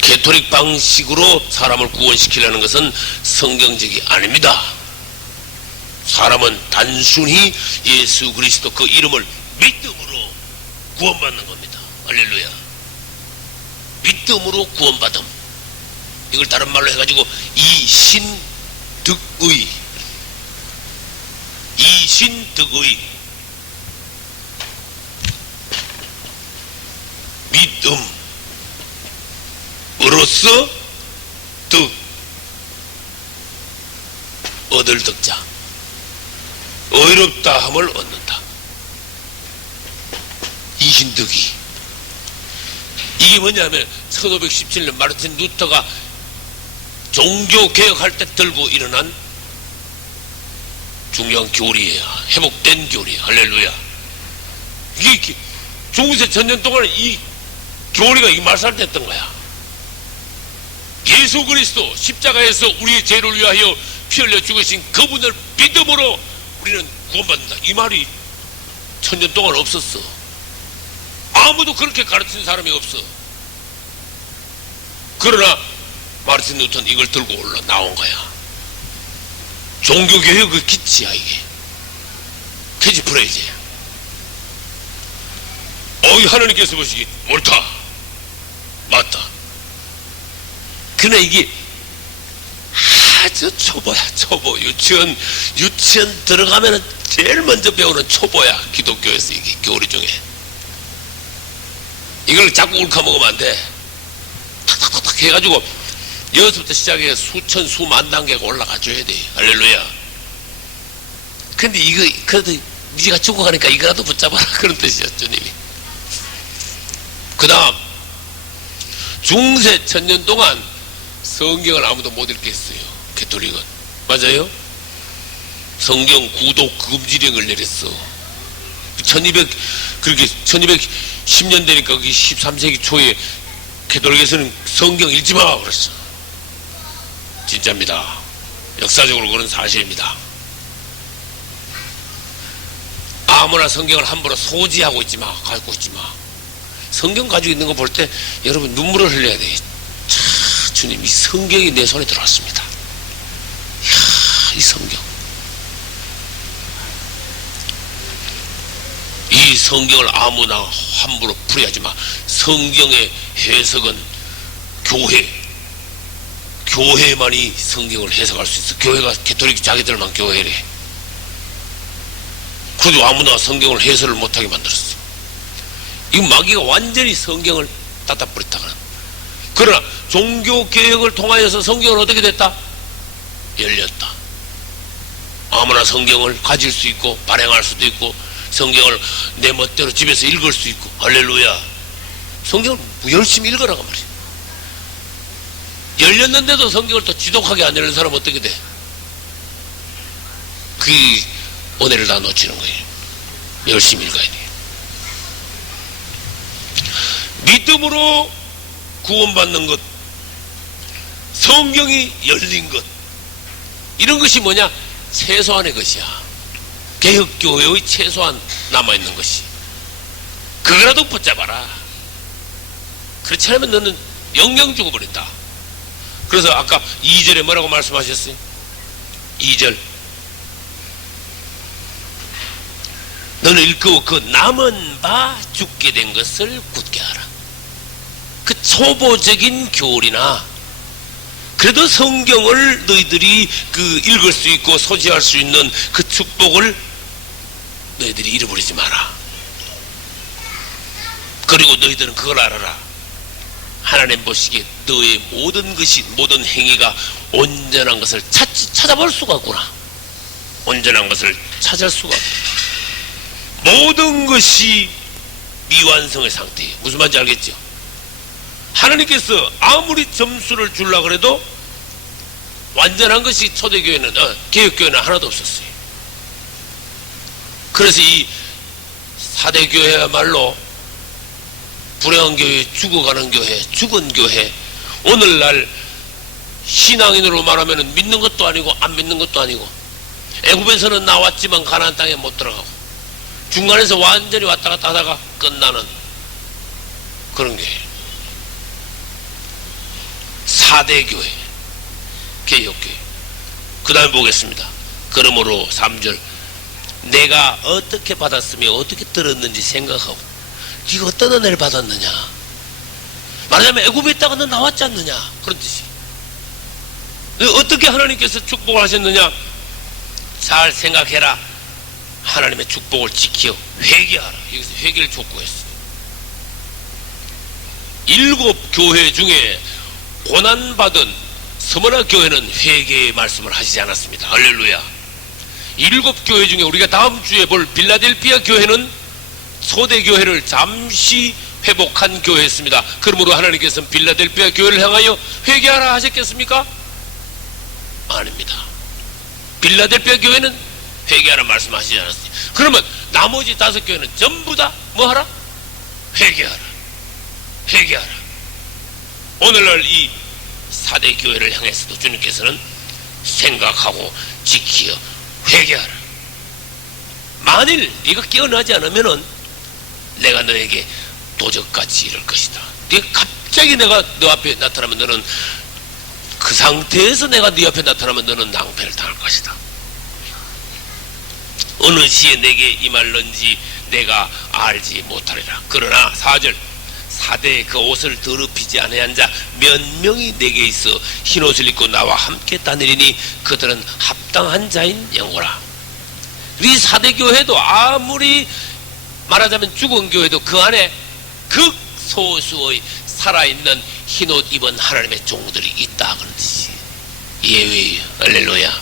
캐토릭 방식으로 사람을 구원시키려는 것은 성경적이 아닙니다. 사람은 단순히 예수 그리스도 그 이름을 믿음으로 구원받는 겁니다. 할렐루야. 믿음으로 구원받음. 이걸 다른 말로 해가지고 이신득의, 이신득의 믿음으로써 득, 얻을 득자, 의롭다함을 얻는다. 이신득이. 이게 뭐냐면 1517년 마르틴 루터가 종교 개혁할 때 들고 일어난 중요한 교리예요. 회복된 교리. 할렐루야. 이게 중세 천년 동안 이 교리가 이 말살됐던 거야. 예수 그리스도 십자가에서 우리의 죄를 위하여 피 흘려 죽으신 그분을 믿음으로 우리는 구원받는다. 이 말이 천년 동안 없었어. 아무도 그렇게 가르친 사람이 없어. 그러나 마르틴 루터는 이걸 들고 올라 나온 거야. 종교개혁의 기치야 이게. 캐치프레이즈. 하나님께서 보시기 옳다, 맞다. 그러나 이게 아주 초보야. 초보. 유치원 들어가면은 제일 먼저 배우는 초보야. 기독교에서 이게 교리 중에. 이걸 자꾸 울까 먹으면 안 돼. 탁탁탁탁 해가지고 여기서부터 시작해 수천 수만 단계가 올라가줘야 돼. 할렐루야. 근데 이거 그래도 네가 죽어가니까 이거라도 붙잡아라 그런 뜻이죠 주님이. 그 다음 중세 천년 동안 성경을 아무도 못 읽겠어요. 가톨릭은. 맞아요? 성경 구독 금지령을 내렸어. 1210년 되니까 13세기 초에 가톨릭에서는 성경 읽지 마 그랬어. 진짜입니다. 역사적으로 그런 사실입니다. 아무나 성경을 함부로 소지하고 있지 마, 갖고 있지 마. 성경 가지고 있는 거 볼 때 여러분 눈물을 흘려야 돼. 차, 주님, 이 성경이 내 손에 들어왔습니다. 이야, 이 성경. 이 성경을 아무나 함부로 풀이하지 마. 성경의 해석은 교회만이 성경을 해석할 수 있어. 교회가 가톨릭 자기들만 교회래. 그래도 아무나 성경을 해설을 못하게 만들었어. 이 마귀가 완전히 성경을 닫아버렸다. 그러나 종교개혁을 통하여서 성경은 어떻게 됐다? 열렸다. 아무나 성경을 가질 수 있고 발행할 수도 있고 성경을 내 멋대로 집에서 읽을 수 있고. 할렐루야. 성경을 열심히 읽으라고 말이야. 열렸는데도 성경을 또 지독하게 안 열는 사람은 어떻게 돼? 그 은혜를 다 놓치는 거예요. 열심히 읽어야 돼요. 믿음으로 구원받는 것, 성경이 열린 것, 이런 것이 뭐냐? 최소한의 것이야. 개혁교회의 최소한 남아있는 것이. 그거라도 붙잡아라. 그렇지 않으면 너는 영영 죽어버린다. 그래서 아까 2절에 뭐라고 말씀하셨어요? 2절. 너는 읽고 그 남은 바 죽게 된 것을 굳게 하라. 그 초보적인 교리나 그래도 성경을 너희들이 그 읽을 수 있고 소지할 수 있는 그 축복을 너희들이 잃어버리지 마라. 그리고 너희들은 그걸 알아라. 하나님 보시기에 너의 모든 것이, 모든 행위가 온전한 것을 찾아볼 수가 없구나. 온전한 것을 찾을 수가 없구나. 모든 것이 미완성의 상태예요. 무슨 말인지 알겠죠? 하나님께서 아무리 점수를 주려고 해도 완전한 것이 초대교회는, 개혁교회는 하나도 없었어요. 그래서 이 4대 교회야말로 불행한 교회, 죽어가는 교회, 죽은 교회. 오늘날 신앙인으로 말하면 믿는 것도 아니고 안 믿는 것도 아니고, 애굽에서는 나왔지만 가나안 땅에 못 들어가고, 중간에서 완전히 왔다 갔다 하다가 끝나는 그런 교회. 4대 교회, 개혁교회. 그 다음에 보겠습니다. 그러므로 3절. 내가 어떻게 받았으며 어떻게 들었는지 생각하고. 네가 어떤 은혜를 받았느냐. 말하자면 애굽에 있다가 너 나왔지 않느냐, 그런 뜻이. 어떻게 하나님께서 축복을 하셨느냐. 잘 생각해라. 하나님의 축복을 지켜 회개하라. 여기서 회개를 촉구했어. 7 교회 중에 고난받은 서머나 교회는 회개의 말씀을 하시지 않았습니다. 할렐루야. 7 교회 중에 우리가 다음 주에 볼 빌라델피아 교회는 초대 교회를 잠시 회복한 교회였습니다. 그러므로 하나님께서는 빌라델피아 교회를 향하여 회개하라 하셨겠습니까? 아닙니다. 빌라델피아 교회는 회개하라 말씀하시지 않았어요. 그러면 나머지 5 교회는 전부 다 뭐하라? 회개하라. 회개하라. 오늘날 이 4대 교회를 향해서도 주님께서는 생각하고 지키어 회개하라. 만일 네가 깨어나지 않으면은 내가 너에게 도적같이 이럴 것이다. 네가 갑자기 내가 너 앞에 나타나면 너는, 그 상태에서 내가 네 앞에 나타나면 너는 낭패를 당할 것이다. 어느 시에 내게 임할런지 내가 알지 못하리라. 그러나 4절. 4대 그 옷을 더럽히지 아니한 자 몇 명이 내게 있어 흰옷을 입고 나와 함께 다니리니 그들은 합당한 자인 영고라. 우리 4대 교회도 아무리 말하자면 죽은 교회도 그 안에 극소수의 살아있는 흰옷 입은 하나님의 종들이 있다 그런 뜻이 예외예요. 할렐루야.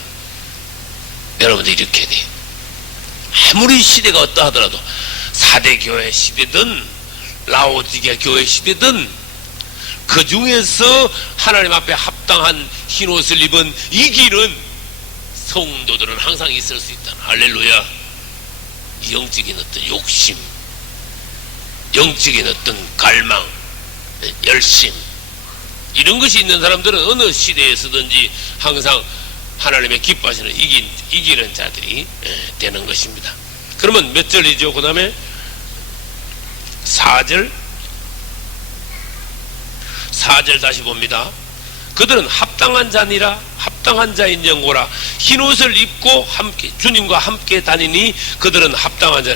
여러분들 이렇게 해야 돼요. 아무리 시대가 어떠하더라도 4대 교회 시대든 라오디게아 교회 시대든 그 중에서 하나님 앞에 합당한 흰옷을 입은 이 길은 성도들은 항상 있을 수 있다. 할렐루야. 영적인 어떤 욕심, 영적인 어떤 갈망, 열심, 이런 것이 있는 사람들은 어느 시대에서든지 항상 하나님의 기뻐하시는 이기는 자들이 되는 것입니다. 그러면 몇 절이죠? 그 다음에 4절 다시 봅니다. 그들은 합당한 자니라 합당한 자인 영고라 흰옷을 입고 함께 주님과 함께 다니니 그들은 합당한 자.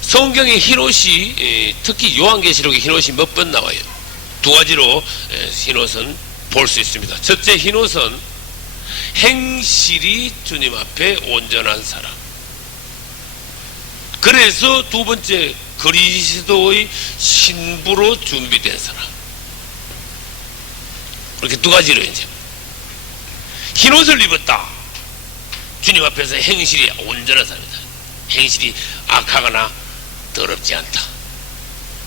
성경에 흰옷이 특히 요한계시록에 흰옷이 몇 번 나와요. 두 가지로 흰옷은 볼 수 있습니다. 첫째, 흰옷은 행실이 주님 앞에 온전한 사람. 그래서 두 번째, 그리스도의 신부로 준비된 사람. 이렇게 두 가지로 이제 흰옷을 입었다. 주님 앞에서 행실이 온전한 사람이다. 행실이 악하거나 더럽지 않다.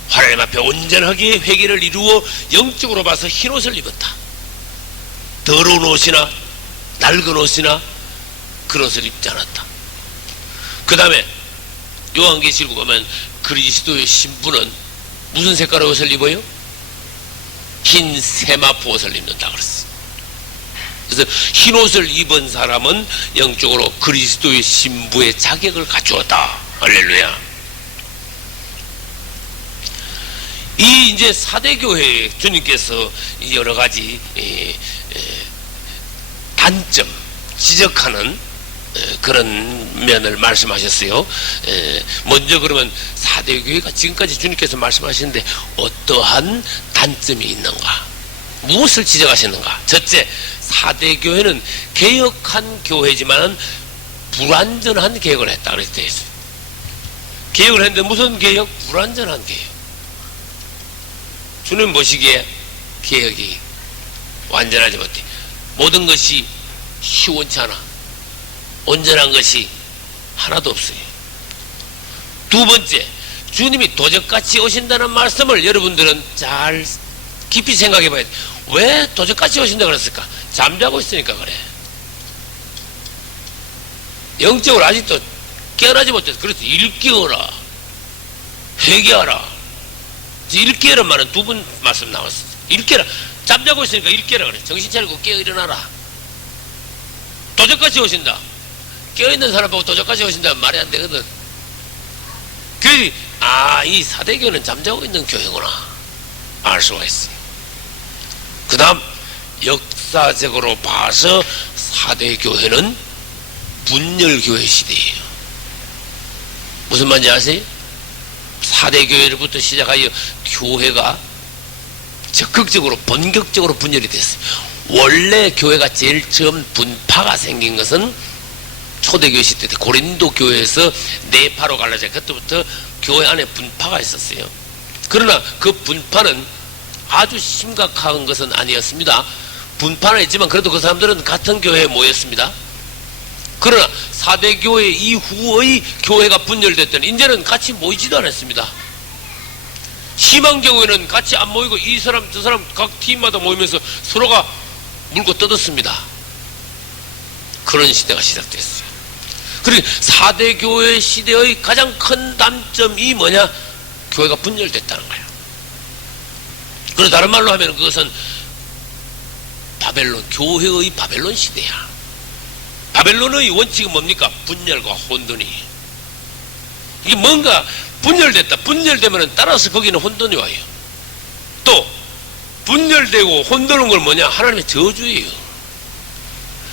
하나님 앞에 온전하게 회개를 이루어 영적으로 봐서 흰옷을 입었다. 더러운 옷이나 낡은 옷이나 그런 옷을 입지 않았다. 그 다음에 요한계시록 보면 그리스도의 신부는 무슨 색깔의 옷을 입어요? 흰 세마포 옷을 입는다 그랬어요. 그래서 흰 옷을 입은 사람은 영적으로 그리스도의 신부의 자격을 갖추었다. 할렐루야. 이 이제 4대 교회에 주님께서 여러 가지 단점 지적하는 그런 면을 말씀하셨어요. 먼저 그러면 4대 교회가 지금까지 주님께서 말씀하시는데 어떠한 단점이 있는가? 무엇을 지적하셨는가? 첫째, 4대 교회는 개혁한 교회지만 불완전한 개혁을 했다 그랬을 때 있어요. 개혁을 했는데 무슨 개혁? 불완전한 개혁. 주님 보시기에 개혁이 완전하지 못해. 모든 것이 시원치 않아. 온전한 것이 하나도 없어요. 두 번째, 주님이 도적같이 오신다는 말씀을 여러분들은 잘 깊이 생각해 봐야 돼. 왜 도적같이 오신다 그랬을까? 잠자고 있으니까 그래. 영적으로 아직도 깨어나지 못해서. 그래서 일깨어라, 회개하라. 일깨어란 말은 두 번 말씀 나왔어. 일깨라. 잠자고 있으니까 일깨라 그래. 정신 차리고 깨어 일어나라. 도적같이 오신다. 깨어있는 사람 보고 도적같이 오신다면 말이 안 되거든. 그래서 이 4대 교회는 잠자고 있는 교회구나 알 수가 있어요. 그 다음 역사적으로 봐서 4대 교회는 분열교회 시대예요. 무슨 말인지 아세요? 4대 교회로부터 시작하여 교회가 적극적으로 본격적으로 분열이 됐어요. 원래 교회가 제일 처음 분파가 생긴 것은 초대교회 시대 때 고린도 교회에서 네파로 갈라져 그때부터 교회 안에 분파가 있었어요. 그러나 그 분파는 아주 심각한 것은 아니었습니다. 분파는 있지만 그래도 그 사람들은 같은 교회에 모였습니다. 그러나 4대 교회 이후의 교회가 분열됐더니 이제는 같이 모이지도 않았습니다. 희망교회는 같이 안 모이고 이 사람 저 사람 각 팀마다 모이면서 서로가 물고 뜯었습니다. 그런 시대가 시작됐어요. 그리고 4대 교회 시대의 가장 큰 단점이 뭐냐? 교회가 분열됐다는 거예요. 그래서 다른 말로 하면 그것은 바벨론, 교회의 바벨론 시대야. 바벨론의 원칙은 뭡니까? 분열과 혼돈이. 이게 뭔가 분열됐다. 분열되면 따라서 거기는 혼돈이 와요. 또 분열되고 혼돈한 걸 뭐냐? 하나님의 저주예요.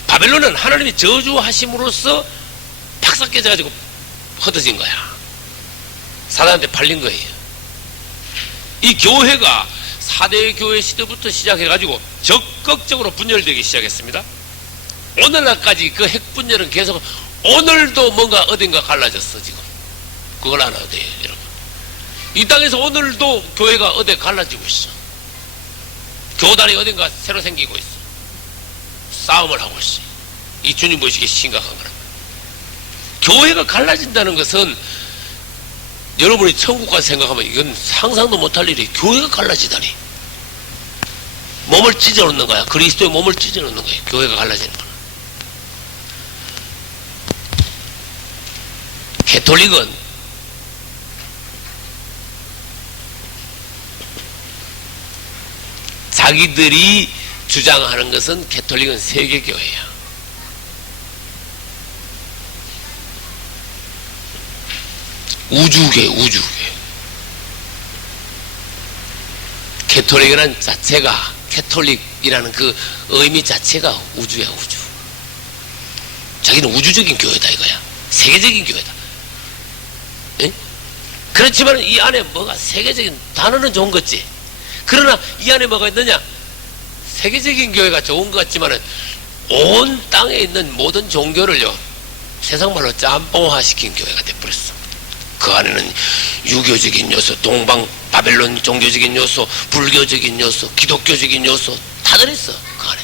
바벨론은 하나님의 저주하심으로써 팍삭 깨져가지고 흩어진 거야. 사단한테 팔린 거예요. 이 교회가 4대 교회 시대부터 시작해가지고 적극적으로 분열되기 시작했습니다. 오늘날까지 그 핵분열은 계속 오늘도 뭔가 어딘가 갈라졌어. 지금 그걸 알아야 돼요, 여러분. 이 땅에서 오늘도 교회가 어디 갈라지고 있어. 교단이 어딘가 새로 생기고 있어. 싸움을 하고 있어. 이 주님 보시기에 심각한 거란 말이에요. 교회가 갈라진다는 것은 여러분이 천국 가서 생각하면 이건 상상도 못할 일이 교회가 갈라지다니. 몸을 찢어놓는 거야. 그리스도의 몸을 찢어놓는 거예요. 교회가 갈라지는 거는. 캐톨릭은 자기들이 주장하는 것은 캐톨릭은 세계교회야. 우주교회. 캐톨릭이라는 자체가, 캐톨릭이라는 그 의미 자체가 우주야, 우주. 자기는 우주적인 교회다 이거야. 세계적인 교회다. 에? 그렇지만 이 안에 뭐가 세계적인 단어는 좋은 거지. 그러나 이 안에 뭐가 있느냐? 세계적인 교회가 좋은 것 같지만은 온 땅에 있는 모든 종교를요, 세상 말로 짬뽕화 시킨 교회가 돼버렸어. 그 안에는 유교적인 요소, 동방 바벨론 종교적인 요소, 불교적인 요소, 기독교적인 요소 다 들어있어. 그 안에.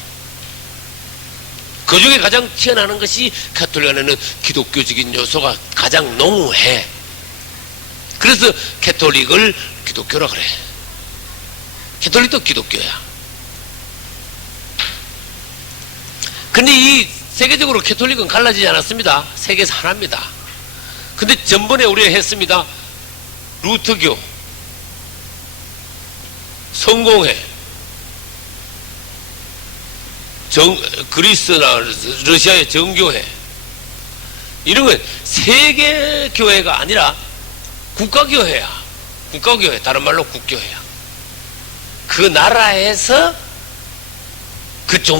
그 중에 가장 튀어나오는 것이 가톨릭 안에는 기독교적인 요소가 가장 농후해. 그래서 캐톨릭을 기독교라 그래. 캐톨릭도 기독교야. 근데 이 세계적으로 캐톨릭은 갈라지지 않았습니다. 세계에서 하나입니다. 근데 전번에 우리가 했습니다. 루터교, 성공회, 그리스나 러시아의 정교회, 이런 건 세계교회가 아니라 국가교회야. 국가교회, 다른 말로 국교회야. 그 나라에서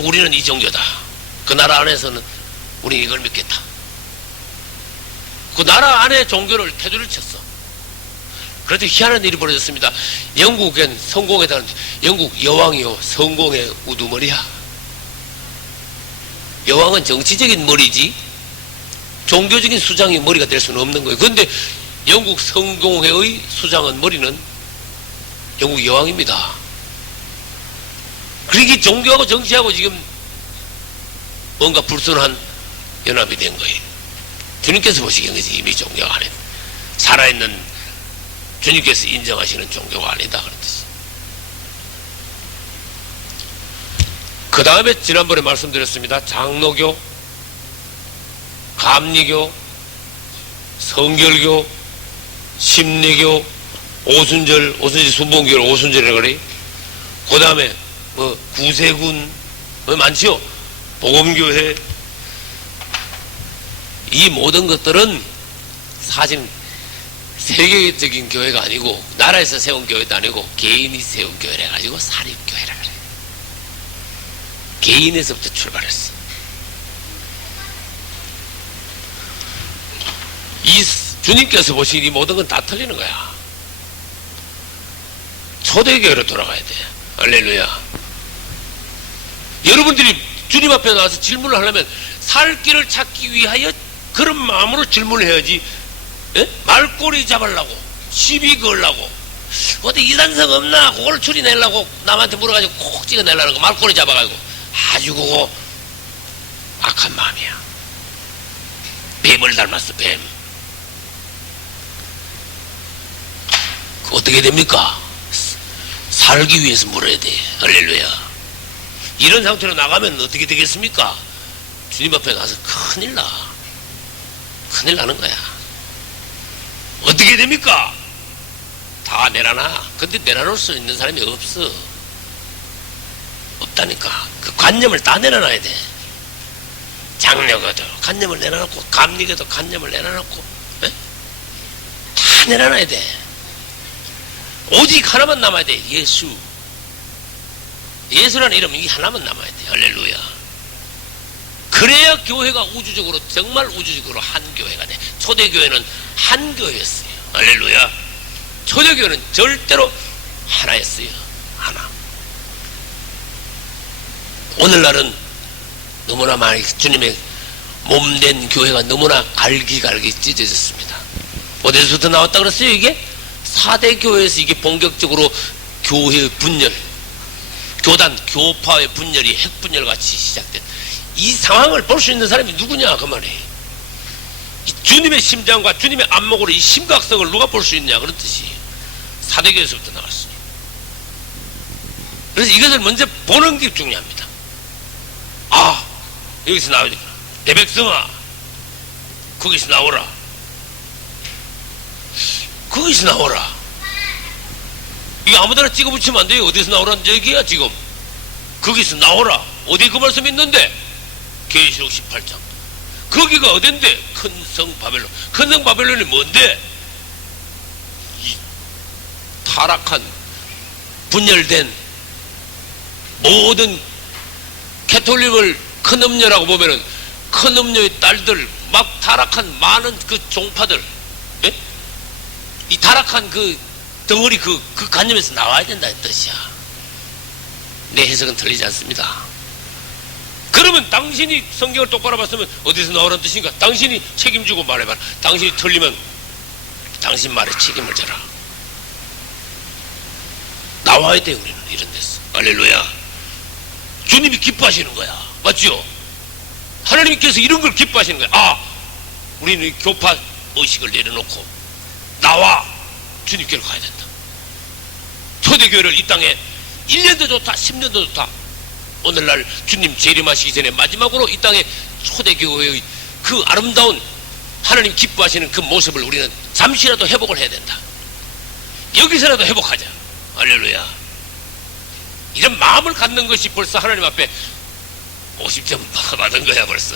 우리는 이 종교다. 그 나라 안에서는 우리 이걸 믿겠다. 그 나라 안에 종교를 테두리를 쳤어. 그래도 희한한 일이 벌어졌습니다. 영국엔 성공회다는, 영국 여왕이요 성공의 우두머리야. 여왕은 정치적인 머리지 종교적인 수장이 머리가 될 수는 없는 거예요. 그런데 영국 성공회의 수장은 머리는 영국 여왕입니다. 그러니까 종교하고 정치하고 지금 뭔가 불순한 연합이 된 거예요. 주님께서 보시기엔 것이 이미 종교가 아니다. 살아있는 주님께서 인정하시는 종교가 아니다. 그런 뜻이. 그 다음에 지난번에 말씀드렸습니다. 장로교, 감리교, 성결교, 심리교, 오순절 순봉교를 오순절이라고 그래. 그 다음에 뭐 구세군 뭐 많지요. 복음교회. 이 모든 것들은 사실 세계적인 교회가 아니고 나라에서 세운 교회도 아니고 개인이 세운 교회라 가지고 사립교회라 그래. 개인에서부터 출발했어. 이 주님께서 보신 이 모든 건 다 틀리는 거야. 초대교회로 돌아가야 돼. 할렐루야. 여러분들이 주님 앞에 나와서 질문을 하려면 살 길을 찾기 위하여 그런 마음으로 질문을 해야지. 에? 말꼬리 잡으려고, 시비 걸려고, 어디 이단성 없나 그걸 추리내려고 남한테 물어가지고 콕 찍어내려는 거, 말꼬리 잡아가지고. 아주 그거 악한 마음이야. 뱀을 닮았어, 뱀. 어떻게 됩니까? 살기 위해서 물어야 돼. 할렐루야. 이런 상태로 나가면 어떻게 되겠습니까? 주님 앞에 가서 큰일 나. 큰일 나는 거야. 어떻게 됩니까? 다 내려놔. 근데 내려놓을 수 있는 사람이 없어. 없다니까. 그 관념을 다 내려놔야 돼. 장려가도 관념을 내려놓고, 감리가도 관념을 내려놓고, 에? 다 내려놔야 돼. 오직 하나만 남아야 돼. 예수. 예수라는 이름 이 하나만 남아야 돼. 할렐루야. 그래야 교회가 우주적으로, 정말 우주적으로 한 교회가 돼. 초대교회는 한 교회였어요. 할렐루야. 초대교회는 절대로 하나였어요. 하나. 오늘날은 너무나 많이 주님의 몸된 교회가 너무나 갈기갈기 찢어졌습니다. 어디서부터 나왔다 그랬어요? 이게 4대 교회에서 이게 본격적으로 교회의 분열, 교단, 교파의 분열이 핵분열같이 시작된 이 상황을 볼 수 있는 사람이 누구냐 그 말이에요. 주님의 심장과 주님의 안목으로 이 심각성을 누가 볼 수 있냐 그런 뜻이 사대교에서부터 나왔어요. 그래서 이것을 먼저 보는 게 중요합니다. 아, 여기서 나와야 되구나. 내 백성아, 거기서 나오라. 거기서 나오라. 이거 아무데나 찍어 붙이면 안 돼요. 어디서 나오라는 얘기야 지금. 거기서 나오라. 어디 그 말씀 있는데? 계시록 18장. 거기가 어딘데? 큰 성 바벨론. 큰 성 바벨론이 뭔데? 이 타락한 분열된 모든 캐톨릭을 큰 음녀라고 보면은 큰 음녀의 딸들 막 타락한 많은 그 종파들, 예? 이 타락한 그 덩어리 그 관념에서 나와야 된다는 뜻이야. 내 해석은 틀리지 않습니다. 그러면 당신이 성경을 똑바로 봤으면 어디서 나오라는 뜻인가? 당신이 책임지고 말해봐라. 당신이 틀리면 당신 말에 책임을 져라. 나와야 돼. 우리는 이런 데서. 할렐루야. 주님이 기뻐하시는 거야. 맞죠? 하나님께서 이런 걸 기뻐하시는 거야. 아, 우리는 교파 의식을 내려놓고 나와 주님께로 가야 된다. 초대교회를 이 땅에 1년도 좋다 10년도 좋다. 오늘날 주님 재림하시기 전에 마지막으로 이 땅에 초대교회의 그 아름다운 하나님 기뻐하시는 그 모습을 우리는 잠시라도 회복을 해야 된다. 여기서라도 회복하자. 할렐루야. 이런 마음을 갖는 것이 벌써 하나님 앞에 50점 받은 거야. 벌써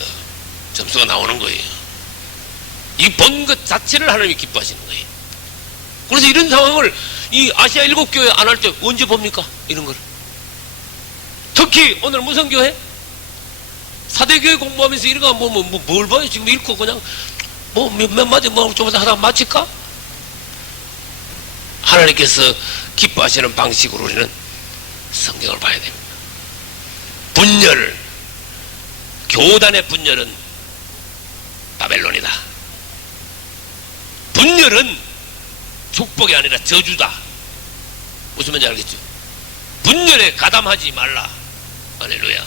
점수가 나오는 거예요. 이 본 것 자체를 하나님이 기뻐하시는 거예요. 그래서 이런 상황을 이 아시아 7교회 안 할 때 언제 봅니까? 이런 걸. 특히 오늘 무성교회 사대교회 공부하면서 이런 거 뭘 봐요? 지금 읽고 그냥 몇 마디 좀 하다 마칠까? 하나님께서 기뻐하시는 방식으로 우리는 성경을 봐야 됩니다. 분열, 교단의 분열은 바벨론이다. 분열은 축복이 아니라 저주다. 무슨 말인지 알겠죠? 분열에 가담하지 말라. 할렐루야.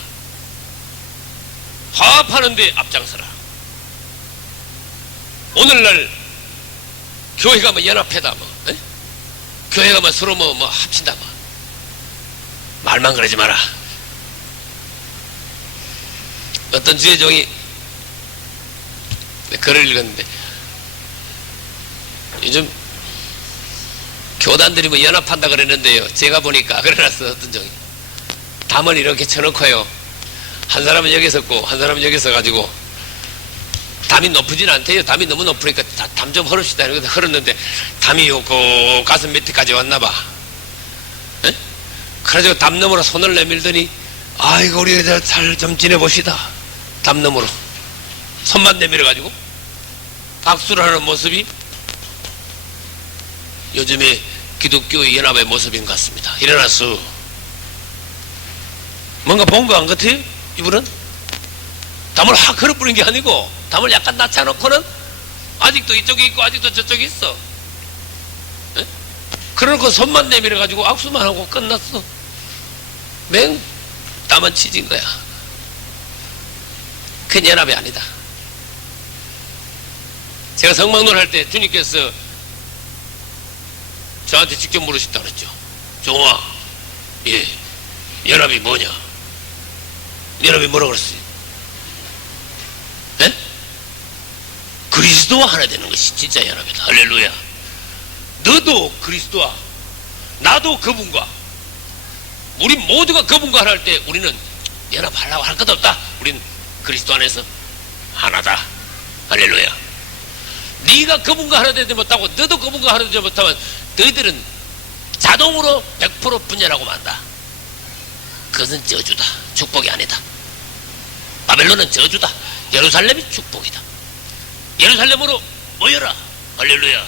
화합하는데 앞장서라. 오늘날 교회가 뭐 연합회다 뭐, 에? 교회가 뭐 서로 뭐 합친다 뭐. 말만 그러지 마라. 어떤 주의종이 글을 읽었는데 요즘 교단들이 뭐 연합한다 그랬는데요. 제가 보니까 그래놨어. 어떤 종이 담을 이렇게 쳐놓고요. 한 사람은 여기 섰고 한 사람은 여기 서가지고 담이 높으진 않대요. 담이 너무 높으니까 담 좀 흐릅시다 이러고 흐르는데 담이 요 가슴 밑에까지 왔나봐. 그래가지고 담 너머로 손을 내밀더니 아이고 우리 잘 좀 지내봅시다. 담 너머로 손만 내밀어가지고 박수를 하는 모습이 요즘에 기독교의 연합의 모습인 것 같습니다. 일어나서 뭔가 본 거 안 같아요? 이분은 담을 확 흘러뿌린 게 아니고 담을 약간 낮춰놓고는 아직도 이쪽에 있고 아직도 저쪽에 있어. 에? 그러고 손만 내밀어가지고 악수만 하고 끝났어. 맹 담은 치진 거야. 그건 연합이 아니다. 제가 성막론 할 때 주님께서 저한테 직접 물으셨다 그랬죠. 종아, 예, 연합이 뭐냐? 연합이 뭐라 그랬어요? 예? 그리스도와 하나 되는 것이 진짜 연합이다. 할렐루야. 너도 그리스도와 나도 그분과 우리 모두가 그분과 하나 할 때 우리는 연합하려고 할 것도 없다. 우린 그리스도 안에서 하나다. 할렐루야. 네가 그분과 하나 되지 못하고 너도 그분과 하나 되지 못하면 너희들은 자동으로 100% 분열하고 만다. 그것은 저주다. 축복이 아니다. 바벨론은 저주다. 예루살렘이 축복이다. 예루살렘으로 모여라. 할렐루야.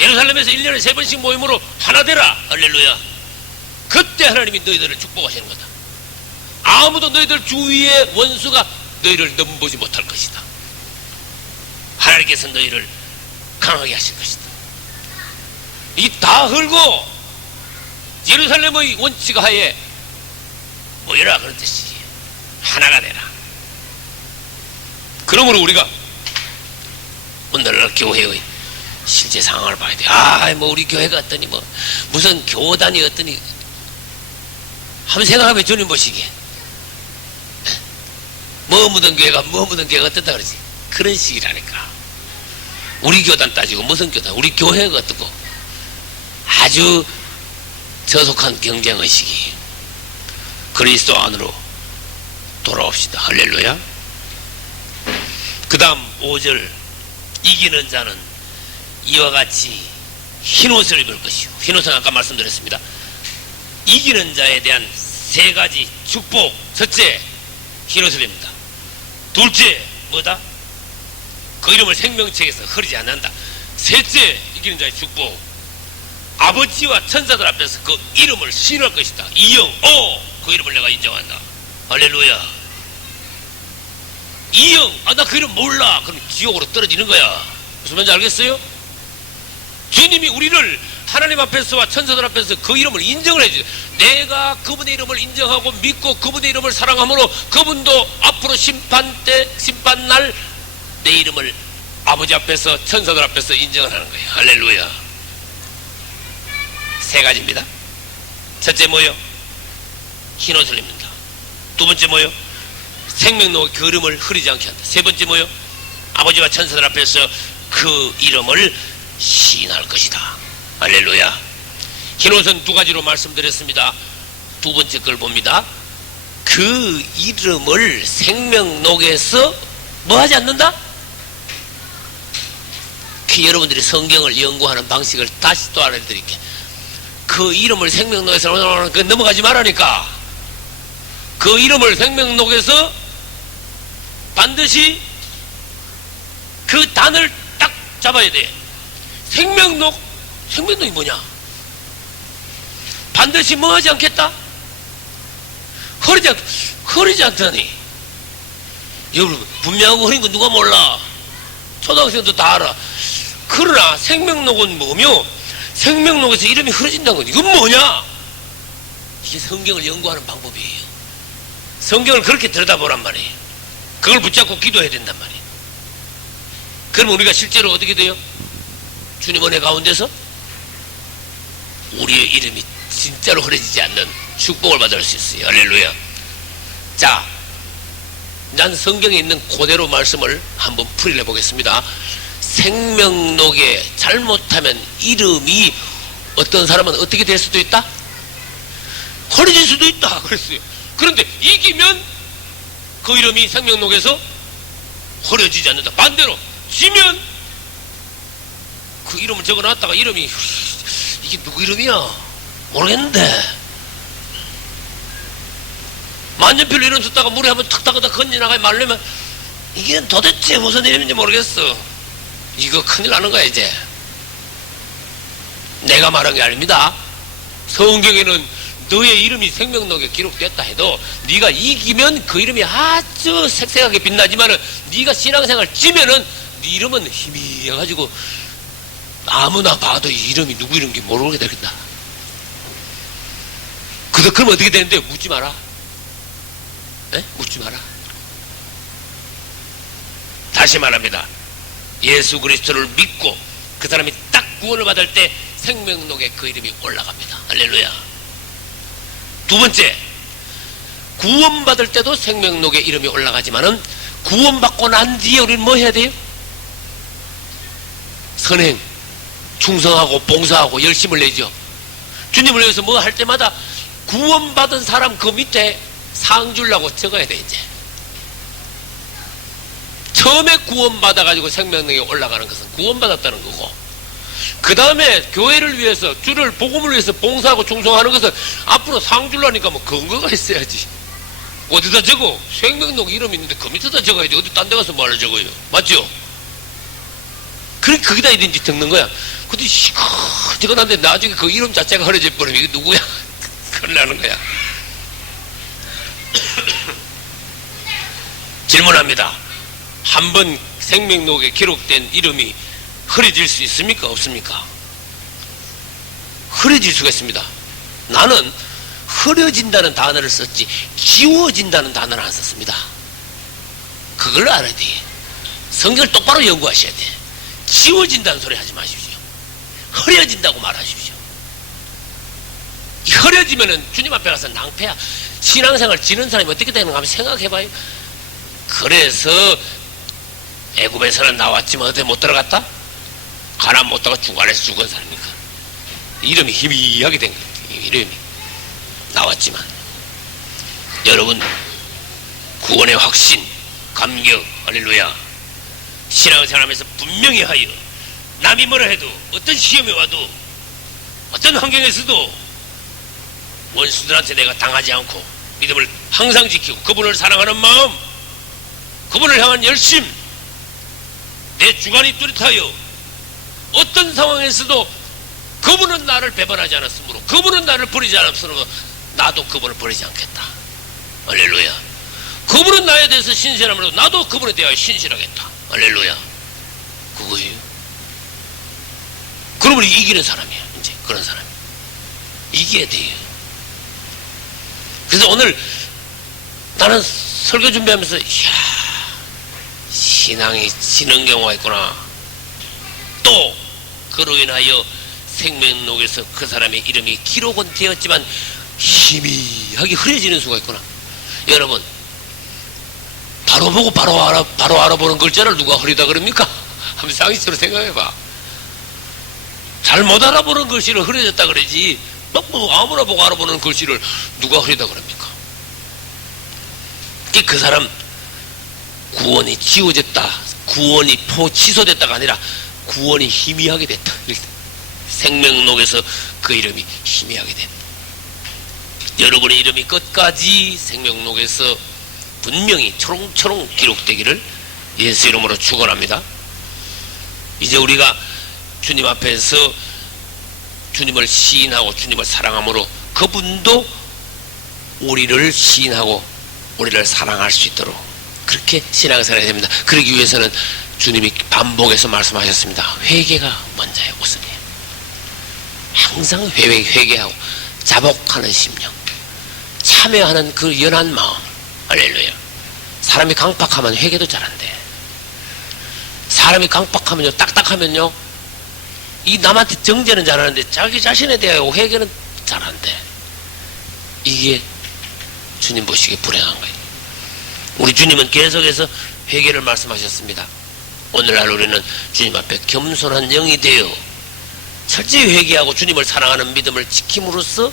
예루살렘에서 1년에 3번씩 모임으로 하나 되라. 할렐루야. 그때 하나님이 너희들을 축복하시는 거다. 아무도 너희들 주위의 원수가 너희를 넘보지 못할 것이다. 하나님께서 너희를 강하게 하실 것이다. 이 다 흘고 예루살렘의 원칙 하에 모여라 그런 뜻이지. 하나가 되라. 그러므로 우리가 오늘날 교회의 실제 상황을 봐야 돼. 뭐 우리 교회가 어떠니 뭐 무슨 교단이 어떠니 한번 생각하면 주님 보시기에 뭐 묻은 교회가 어떻다 그러지. 그런 식이라니까. 우리 교단 따지고 무슨 교단, 우리 교회가 어떻고 아주 저속한 경쟁의식이. 그리스도 안으로 돌아옵시다. 할렐루야. 그 다음 5절, 이기는 자는 이와 같이 흰옷을 입을 것이요. 흰옷은 아까 말씀드렸습니다. 이기는 자에 대한 세 가지 축복. 첫째, 흰옷을 입는다. 둘째, 뭐다? 그 이름을 생명책에서 흐리지 않는다. 셋째, 이기는 자의 축복. 아버지와 천사들 앞에서 그 이름을 신할 것이다. 이영, 그 이름을 내가 인정한다. 할렐루야. 이영, 나 그 이름 몰라. 그럼 지옥으로 떨어지는 거야. 무슨 말인지 알겠어요? 주님이 우리를 하나님 앞에서와 천사들 앞에서 그 이름을 인정을 해주세요. 내가 그분의 이름을 인정하고 믿고 그분의 이름을 사랑함으로 그분도 앞으로 심판날 내 이름을 아버지 앞에서 천사들 앞에서 인정을 하는 거예요. 할렐루야. 세 가지입니다. 첫째 뭐요? 흰옷을 입는다. 두 번째 뭐요? 생명록의 그 이름을 흐리지 않게 한다. 세 번째 뭐요? 아버지와 천사들 앞에서 그 이름을 시인할 것이다. 할렐루야. 흰옷은 두 가지로 말씀드렸습니다. 두 번째 걸 봅니다. 그 이름을 생명록에서 뭐 하지 않는다? 그 여러분들이 성경을 연구하는 방식을 다시 또 알려드릴게. 그 이름을 생명록에서 넘어가지 말라니까. 그 이름을 생명록에서 반드시 그 단을 딱 잡아야 돼. 생명록이 뭐냐? 반드시 뭐 하지 않겠다? 흐리지 않다니. 여러분, 분명하고 흐린 거 누가 몰라? 초등학생도 다 알아. 그러나 생명록은 뭐며 생명록에서 이름이 흐려진다는 거지. 이건 뭐냐? 이게 성경을 연구하는 방법이에요. 성경을 그렇게 들여다보란 말이에요. 그걸 붙잡고 기도해야 된단 말이에요. 그러면 우리가 실제로 어떻게 돼요? 주님 은혜 가운데서 우리의 이름이 진짜로 흐려지지 않는 축복을 받을 수 있어요. 할렐루야. 자, 난 성경에 있는 그대로 말씀을 한번 풀이해 보겠습니다. 생명록에 잘못하면 이름이 어떤 사람은 어떻게 될 수도 있다? 흐려질 수도 있다 그랬어요. 그런데 이기면 그 이름이 생명록에서 흐려지지 않는다. 반대로 지면 그 이름을 적어놨다가 이름이 이게 누구 이름이야? 모르겠는데 만년필로 이름 썼다가 물에 한번 탁 따가다 건져나가 말려면 이게 도대체 무슨 이름인지 모르겠어. 이거 큰일 나는 거야. 이제 내가 말한 게 아닙니다. 성경에는 너의 이름이 생명록에 기록됐다 해도 네가 이기면 그 이름이 아주 색색하게 빛나지만은 네가 신앙생활 찌면은 네 이름은 희미해가지고 아무나 봐도 이 이름이 누구 이름인지 모르게 되겠다. 그럼 어떻게 되는데? 묻지 마라. 네? 묻지 마라. 다시 말합니다. 예수 그리스도를 믿고 그 사람이 딱 구원을 받을 때 생명록에 그 이름이 올라갑니다. 할렐루야. 두 번째, 구원받을 때도 생명록에 이름이 올라가지만은 구원받고 난 뒤에 우리는 뭐 해야 돼요? 선행, 충성하고 봉사하고 열심을 내죠. 주님을 위해서 뭐 할 때마다 구원받은 사람 그 밑에 상 주려고 적어야 돼. 이제 처음에 구원받아가지고 생명록에 올라가는 것은 구원받았다는 거고, 그 다음에 교회를 위해서 주를 복음을 위해서 봉사하고 충성하는 것은 앞으로 상 주려니까 뭐 근거가 있어야지. 어디다 적어? 생명록 이름 있는데 그 밑에다 적어야지. 어디 딴 데 가서 뭐를 적어요? 맞죠? 그래, 거기다 이런지 적는 거야. 근데 적어놨는데 나중에 그 이름 자체가 흐려져 버리면 이게 누구야? 큰일 나는 거야. 질문합니다. 한번 생명록에 기록된 이름이 흐려질 수 있습니까? 없습니까? 흐려질 수가 있습니다. 나는 흐려진다는 단어를 썼지 지워진다는 단어를 안 썼습니다. 그걸 알아야 돼. 성경을 똑바로 연구하셔야 돼. 지워진다는 소리 하지 마십시오. 흐려진다고 말하십시오. 흐려지면은 주님 앞에 가서 낭패야. 신앙생활 지는 사람이 어떻게 되는가 한번 생각해봐요. 그래서 애굽에서는 나왔지만 어디 못 들어갔다? 가나안 못 들어가 중간에서 죽은 사람이니까 이름이 희미하게 된 거예요. 이름이 나왔지만 여러분 구원의 확신, 감격, 할렐루야. 신앙생활하면서 분명히 하여 남이 뭐라 해도 어떤 시험이 와도 어떤 환경에서도 원수들한테 내가 당하지 않고 믿음을 항상 지키고 그분을 사랑하는 마음, 그분을 향한 열심, 내 주관이 뚜렷하여 어떤 상황에서도 그분은 나를 배반하지 않았으므로, 그분은 나를 버리지 않았으므로 나도 그분을 버리지 않겠다. 할렐루야. 그분은 나에 대해서 신실함으로 나도 그분에 대하여 신실하겠다. 할렐루야. 그거예요. 그러면 이기는 사람이야. 이제 그런 사람이 이겨야 돼요. 그래서 오늘 나는 설교 준비하면서 이야, 신앙이 지는 경우가 있구나. 또 그로 인하여 생명록에서 그 사람의 이름이 기록은 되었지만 희미하게 흐려지는 수가 있구나. 여러분, 바로 보고 바로 알아보는 글자를 누가 흐리다 그럽니까? 한번 상식적으로 생각해봐. 잘 못 알아보는 글씨를 흐려졌다 그러지, 뭐 아무나 보고 알아보는 글씨를 누가 흐리다 그럽니까? 그 사람 구원이 지워졌다, 구원이 취소됐다가 아니라 구원이 희미하게 됐다. 생명록에서 그 이름이 희미하게 됐다. 여러분의 이름이 끝까지 생명록에서 분명히 초롱초롱 기록되기를 예수 이름으로 축원합니다. 이제 우리가 주님 앞에서 주님을 시인하고 주님을 사랑함으로 그분도 우리를 시인하고 우리를 사랑할 수 있도록 그렇게 신앙생활해야 됩니다. 그러기 위해서는 주님이 반복해서 말씀하셨습니다. 회개가 먼저예요. 우선이에요. 항상 회개하고 자복하는 심령, 참여하는 그 연한 마음. 할렐루야. 사람이 강팍하면 회개도 잘 안 돼. 사람이 강팍하면요, 딱딱하면요, 이 남한테 정죄는 잘하는데 자기 자신에 대하여 회개는 잘 안 돼. 이게 주님 보시기에 불행한 거예요. 우리 주님은 계속해서 회개를 말씀하셨습니다. 오늘날 우리는 주님 앞에 겸손한 영이 되어 철저히 회개하고 주님을 사랑하는 믿음을 지킴으로써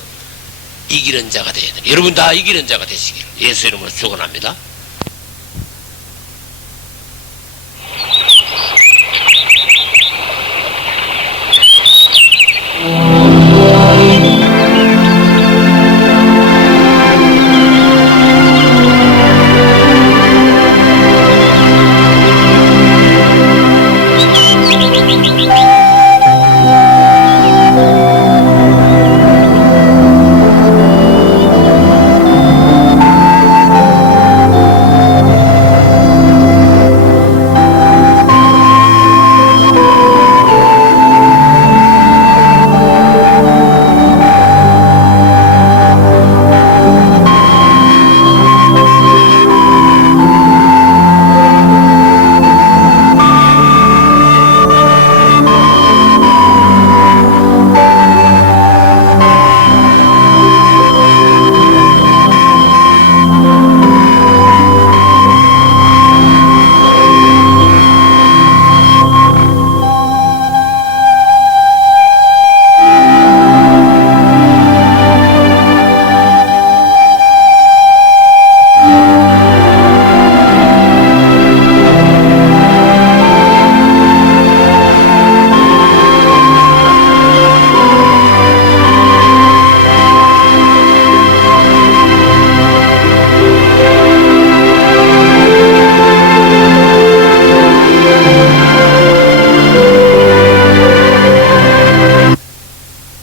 이기는 자가 되어야 돼요. 여러분 다 이기는 자가 되시기를 예수 이름으로 축원합니다.